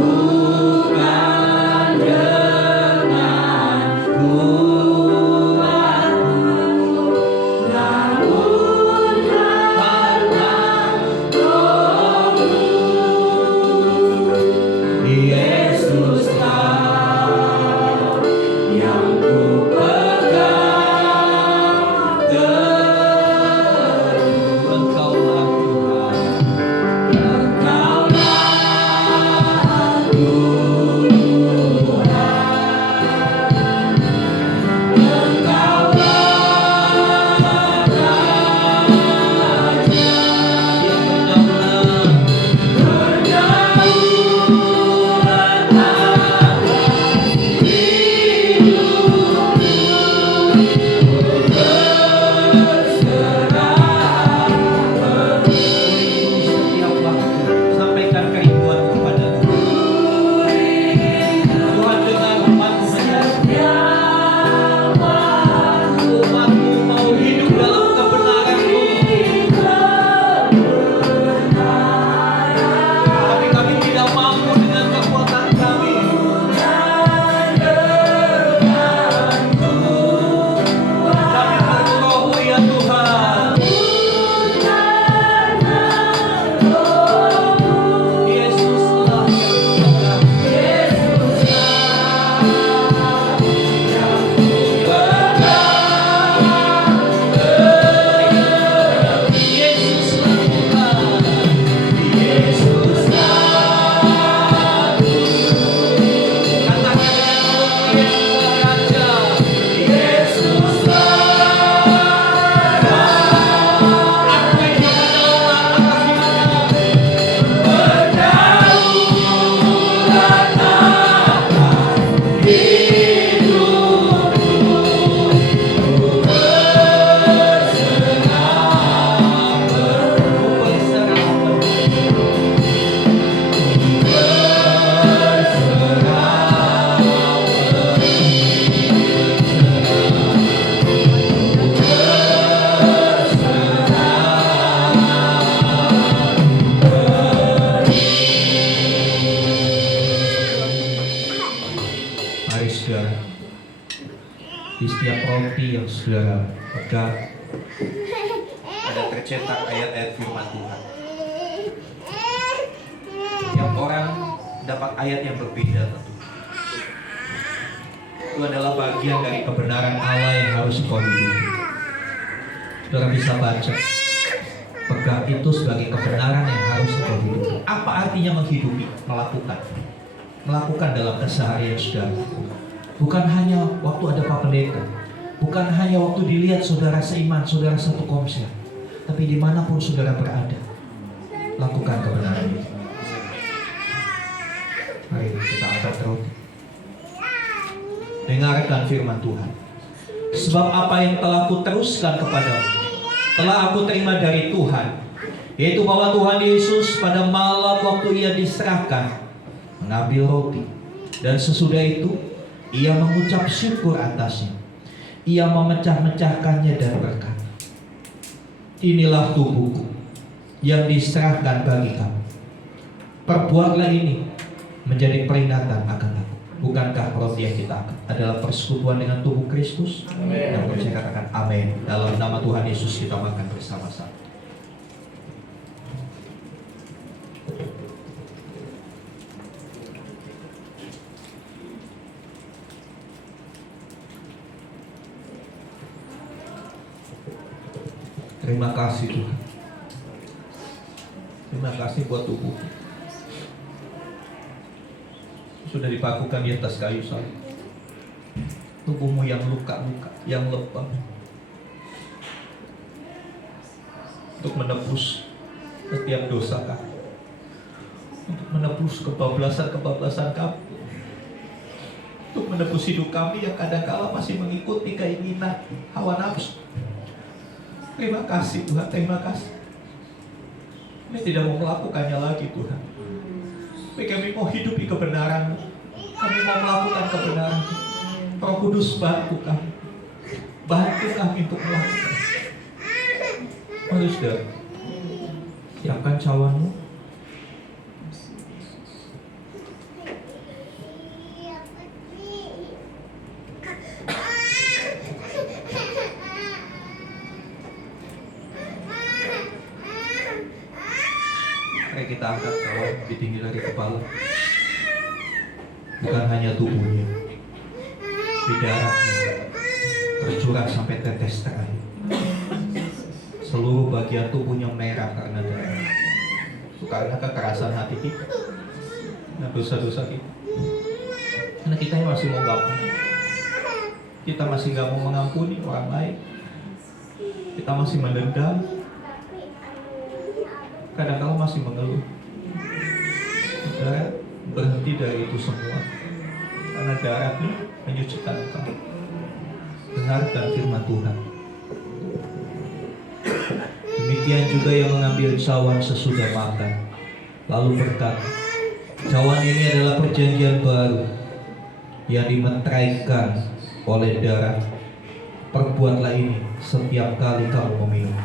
Di setiap roti yang saudara pegang ada tercetak ayat-ayat firman Tuhan. Setiap orang dapat ayat yang berbeda tentu. Itu adalah bagian dari kebenaran Allah yang harus kau hidupi. Saudara bisa baca, pegang itu sebagai kebenaran yang harus kau hidupi. Apa artinya menghidupi? Melakukan dalam keseharian saudara. Bukan hanya waktu ada Pak Pendeta, bukan hanya waktu dilihat saudara seiman, saudara satu komsel, tapi dimanapun saudara berada, lakukan kebenaran itu. Mari kita angkat roti. Dengarkan firman Tuhan. Sebab apa yang telah aku teruskan kepadamu, telah aku terima dari Tuhan, yaitu bahwa Tuhan Yesus pada malam waktu ia diserahkan, mengambil roti, dan sesudah itu ia mengucap syukur atasnya. Ia memecah-mecahkannya dan berkata, inilah tubuhku yang diserahkan bagi kamu. Perbuatlah ini menjadi peringatan akan aku. Bukankah roti yang kita angkat adalah persekutuan dengan tubuh Kristus? Yang percaya katakan amin. Dalam nama Tuhan Yesus kita makan bersama-sama. Terima kasih Tuhan. Terima kasih buat tubuh. Sudah dipakukan di atas kayu salib. Tubuhmu yang luka-luka, yang lebam, untuk menebus setiap dosa kami, untuk menebus kebablasan kami, untuk menebus hidup kami yang kadang-kala masih mengikuti keinginan hawa nafsu. Terima kasih Tuhan, terima kasih. Kami tidak mau melakukannya lagi Tuhan, tapi kami mau hidupi kebenaran. Kami mau melakukan kebenaran. Roh Kudus bantu kami untuk melakukan. Mari saudara, siapkan cawanmu. Mari kita angkat cawan ditinggi dari kepala. Bukan hanya tubuhnya, di darahnya tercurah sampai tetes terakhir. Seluruh bagian tubuhnya merah karena darah. Karena kekerasan hati kita, karena dosa-dosa kita. Karena kita masih mau gabung, kita masih gak mau mengampuni orang lain, kita masih mendendam, kadang-kadang masih mengeluh. Saudara, berhenti dari itu semua, karena darahnya menyucikan engkau. Dengarkan firman Tuhan. Demikian juga yang mengambil cawan sesudah makan, lalu berkata, cawan ini adalah perjanjian baru yang dimeteraikan oleh darah. Perbuatlah ini setiap kali kamu meminum,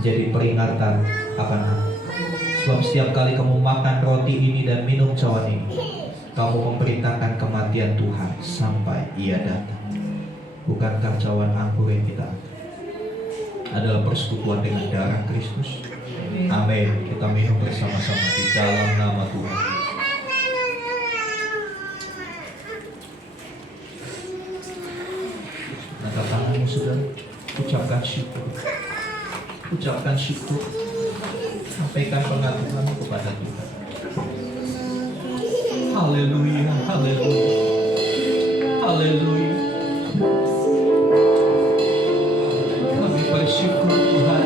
menjadi peringatan akan aku. Sebab setiap kali kamu makan roti ini dan minum cawan ini, kamu memberitakan kematian Tuhan sampai ia datang. Bukankah cawan anggur yang kita adalah persekutuan dengan darah Kristus? Amin. Kita minum bersama-sama di dalam nama Tuhan. Angkat tanganmu saudara, ucapkan syukur. Ucapkan syukur. Sampaikan pengagunganmu kepada Tuhan. Haleluya, haleluya, haleluya. Kami bersyukur Tuhan.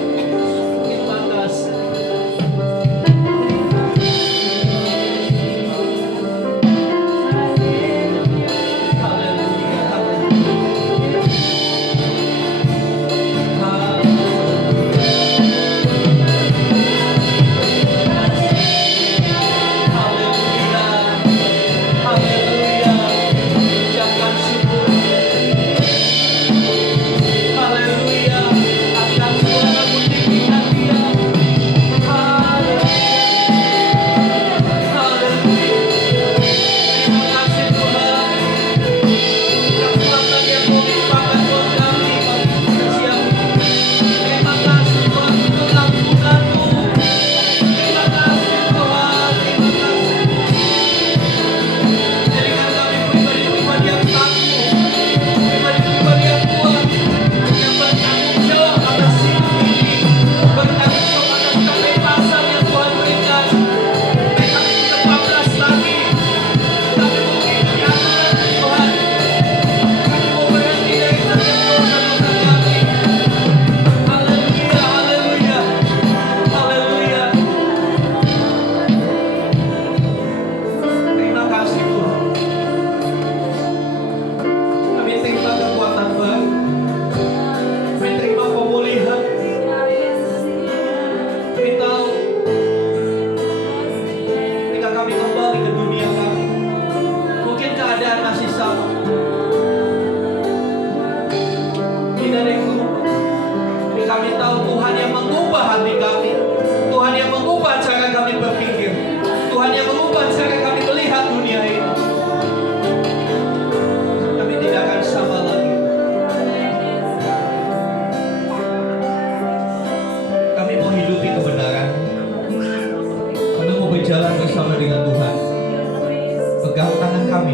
Terima kasih. Haleluya, haleluya. Ucapkan syukur.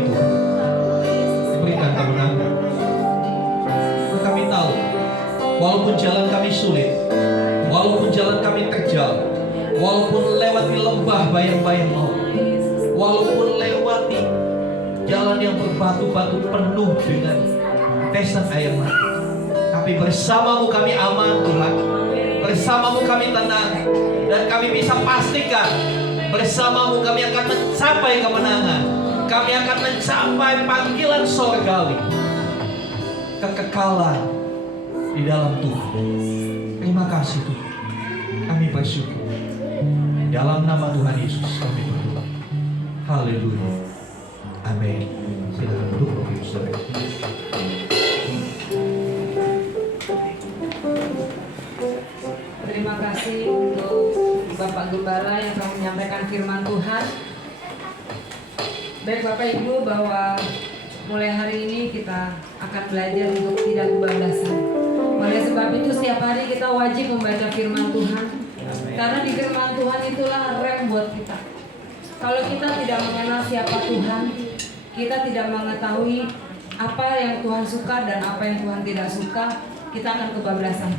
kami Tuhan. Berikan kemenangan. Kami tahu, walaupun jalan kami sulit, walaupun jalan kami terjal, walaupun lewati lembah bayang-bayang maut, walaupun lewati jalan yang berbatu-batu penuh dengan tetesan air mata, tapi bersamamu kami aman Tuhan. Bersamamu kami tenang, dan kami bisa pastikan bersamamu kami akan mencapai kemenangan. Kami akan mencapai panggilan sorgawi, kekekalan di dalam Tuhan. Terima kasih Tuhan. Kami bersyukur. Dalam nama Tuhan Yesus kami berdoa. Haleluya. Amin. Silakan duduk Bapak Ibu Saudara. Terima kasih untuk Bapak Gembala yang telah menyampaikan firman Tuhan. Baik Bapak Ibu, bahwa mulai hari ini kita akan belajar untuk tidak kebablasan. Oleh sebab itu setiap hari kita wajib membaca firman Tuhan. Karena di firman Tuhan itulah rem buat kita. Kalau kita tidak mengenal siapa Tuhan, kita tidak mengetahui apa yang Tuhan suka dan apa yang Tuhan tidak suka, kita akan kebablasan.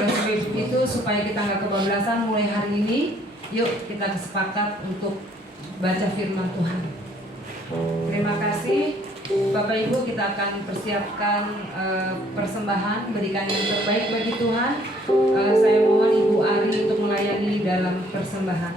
Oleh sebab itu supaya kita nggak kebablasan, mulai hari ini yuk kita sepakat untuk baca firman Tuhan. Terima kasih Bapak Ibu, kita akan persiapkan persembahan, berikan yang terbaik bagi Tuhan. Saya mohon Ibu Ari untuk melayani dalam persembahan.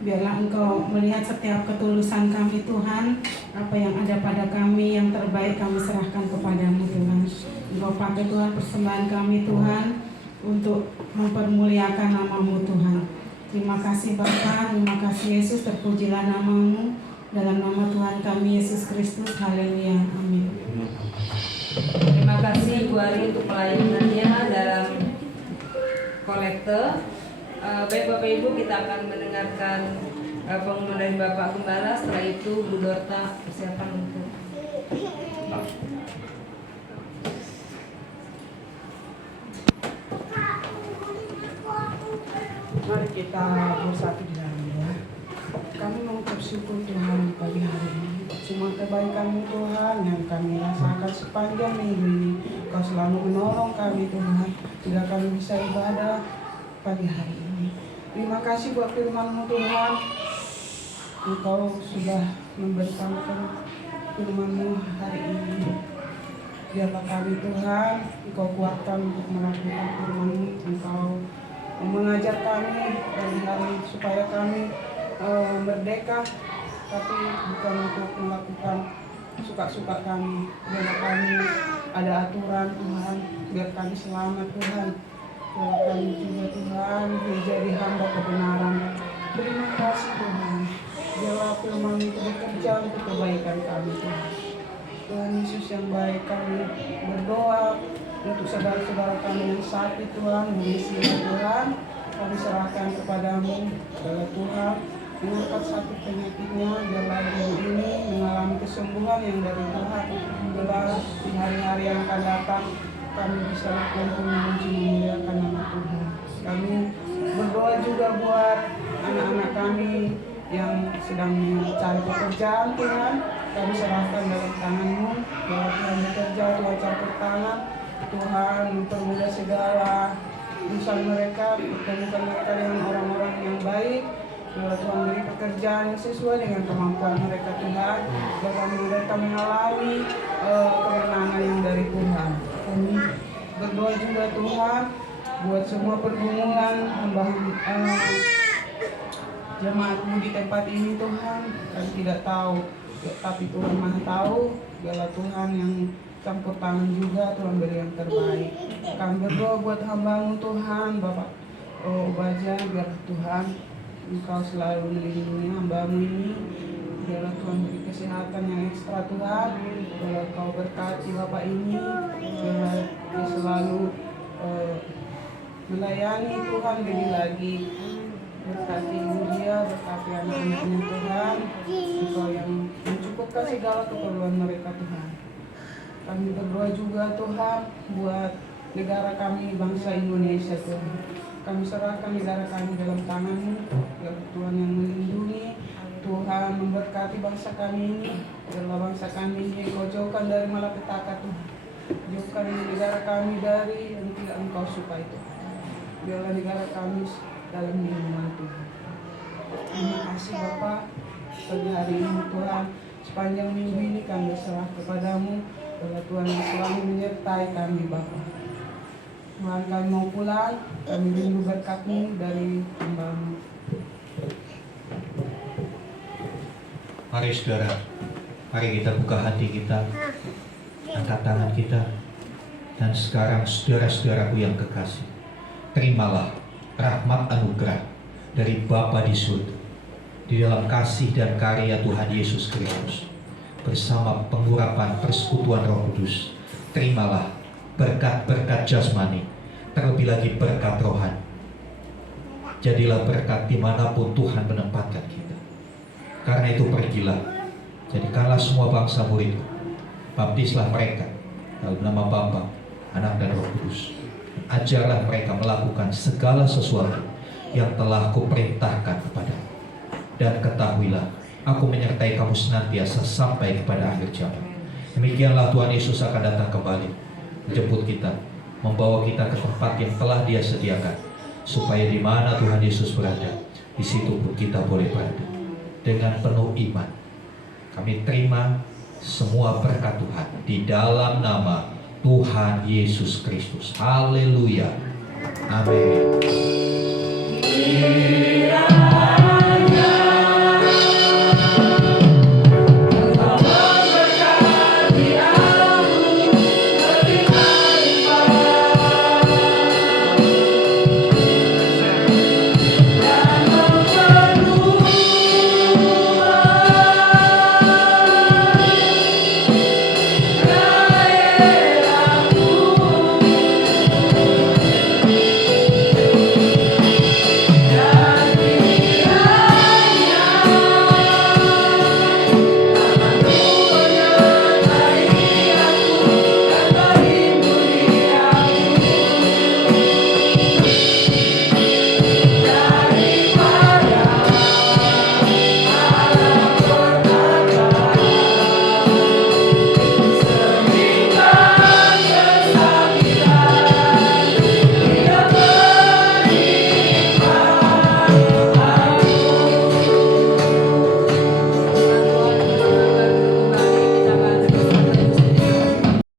Biarlah Engkau melihat setiap ketulusan kami Tuhan. Apa yang ada pada kami yang terbaik kami serahkan kepadamu Tuhan. Engkau pakai Tuhan persembahan kami Tuhan untuk mempermuliakan nama-Mu Tuhan. Terima kasih Bapa, terima kasih Yesus, terpujilah nama-Mu. Dalam nama Tuhan kami Yesus Kristus, haleluya, amin. Terima kasih Bu Ari untuk pelayanannya dalam kolekte. Baik Bapak Ibu, kita akan mendengarkan pengumuman dari Bapak Gembala. Setelah itu Bu Dorta persiapan untuk mari kita bersatu di dalam doa. Kami mengucap syukur Tuhan pagi hari ini. Semua kebaikan-Mu Tuhan yang kami rasakan sepanjang minggu ini. Kau selalu menolong kami Tuhan, sehingga kami bisa ibadah pagi hari ini. Terima kasih buat firman-Mu Tuhan. Engkau sudah memberikan firman-Mu hari ini. Biarlah kami Tuhan, Engkau kuatkan untuk melakukan firman-Mu. Engkau mengajar kami pagi hari supaya kami merdeka, tapi bukan untuk melakukan suka-suka kami. Biar kami ada aturan Tuhan, biar kami selamat Tuhan. Biar kami juga Tuhan menjadi hamba kebenaran. Terima kasih Tuhan. Biarlah firman itu bekerja untuk kebaikan kami Tuhan. Tuhan Yesus yang baik, kami berdoa untuk saudara-saudara kami yang sakit Tuhan, mengisi Tuhan. Kami serahkan kepadamu, ya Tuhan. Mengangkat sakit penyakitnya, biarlah ibu ini mengalami kesembuhan yang dari Tuhan. Biarlah di hari-hari yang akan datang kami bisa berkumpul memuliakan nama Tuhan. Kami berdoa juga buat anak-anak kami yang sedang mencari pekerjaan Tuhan. Kami serahkan dalam tangan-Mu. Biarlah Tuhan bekerja, Tuhan campur tangan. Tuhan mempermudah segala urusan mereka, pertemukan mereka dengan orang-orang yang baik. Biarlah Tuhan beri pekerjaan yang sesuai dengan kemampuan mereka Tuhan. Biarlah mereka mengalami kemenangan yang dari Tuhan. Kami berdoa juga Tuhan buat semua pergumulan jemaat-Mu di tempat ini Tuhan. Kami tidak tahu, tapi Tuhan Maha tahu. Biarlah Tuhan yang campur tangan juga, Tuhan beri yang terbaik. Kami berdoa buat hamba-Mu Tuhan, Bapak Obaja, biar Tuhan Engkau selalu melindungi hamba-Mu ini. Biarlah Tuhan beri kesehatan yang ekstra Tuhan. Biarlah Kau berkati Bapak ini. Biarlah dia selalu melayani Tuhan lebih lagi. Berkati ibu dia, berkati anak-anaknya Tuhan. Engkau yang mencukupkan segala keperluan mereka Tuhan. Kami berdoa juga Tuhan buat negara kami, bangsa Indonesia Tuhan. Kami serahkan negara kami dalam tangan-Mu, ya Tuhan yang melindungi. Tuhan memberkati bangsa kami ini. Biarlah bangsa kami ini Engkau jauhkan dari malapetaka Tuhan. Jauhkan negara kami dari yang tidak Engkau suka itu. Biarlah negara kami dalam lindungan Tuhan. Terima kasih Bapa. Pagi hari ini Tuhan, sepanjang minggu ini kami serah kepadamu. Biarlah Tuhan yang selalu menyertai kami Bapa. Tuhan, kami mau pulang, kami rindu berkat-Mu dari hamba-Mu. Mari saudara, mari kita buka hati kita, angkat tangan kita, dan sekarang saudara-saudaraku yang kekasih, terimalah rahmat anugerah dari Bapa di surga, di dalam kasih dan karya Tuhan Yesus Kristus, bersama pengurapan persekutuan Roh Kudus. Terimalah berkat-berkat jasmani, terlebih lagi berkat rohani. Jadilah berkat dimanapun Tuhan menempatkan kita. Karena itu pergilah, jadikanlah semua bangsa murid, baptislah mereka dalam nama Bapa, Anak dan Roh Kudus. Ajarlah mereka melakukan segala sesuatu yang telah Kuperintahkan kepadamu. Dan ketahuilah, Aku menyertai kamu senantiasa sampai kepada akhir zaman. Demikianlah Tuhan Yesus akan datang kembali, menjemput kita, membawa kita ke tempat yang telah Dia sediakan, supaya di mana Tuhan Yesus berada, di situ pun kita boleh berada. Dengan penuh iman, kami terima semua berkat Tuhan di dalam nama Tuhan Yesus Kristus. Haleluya. Amin.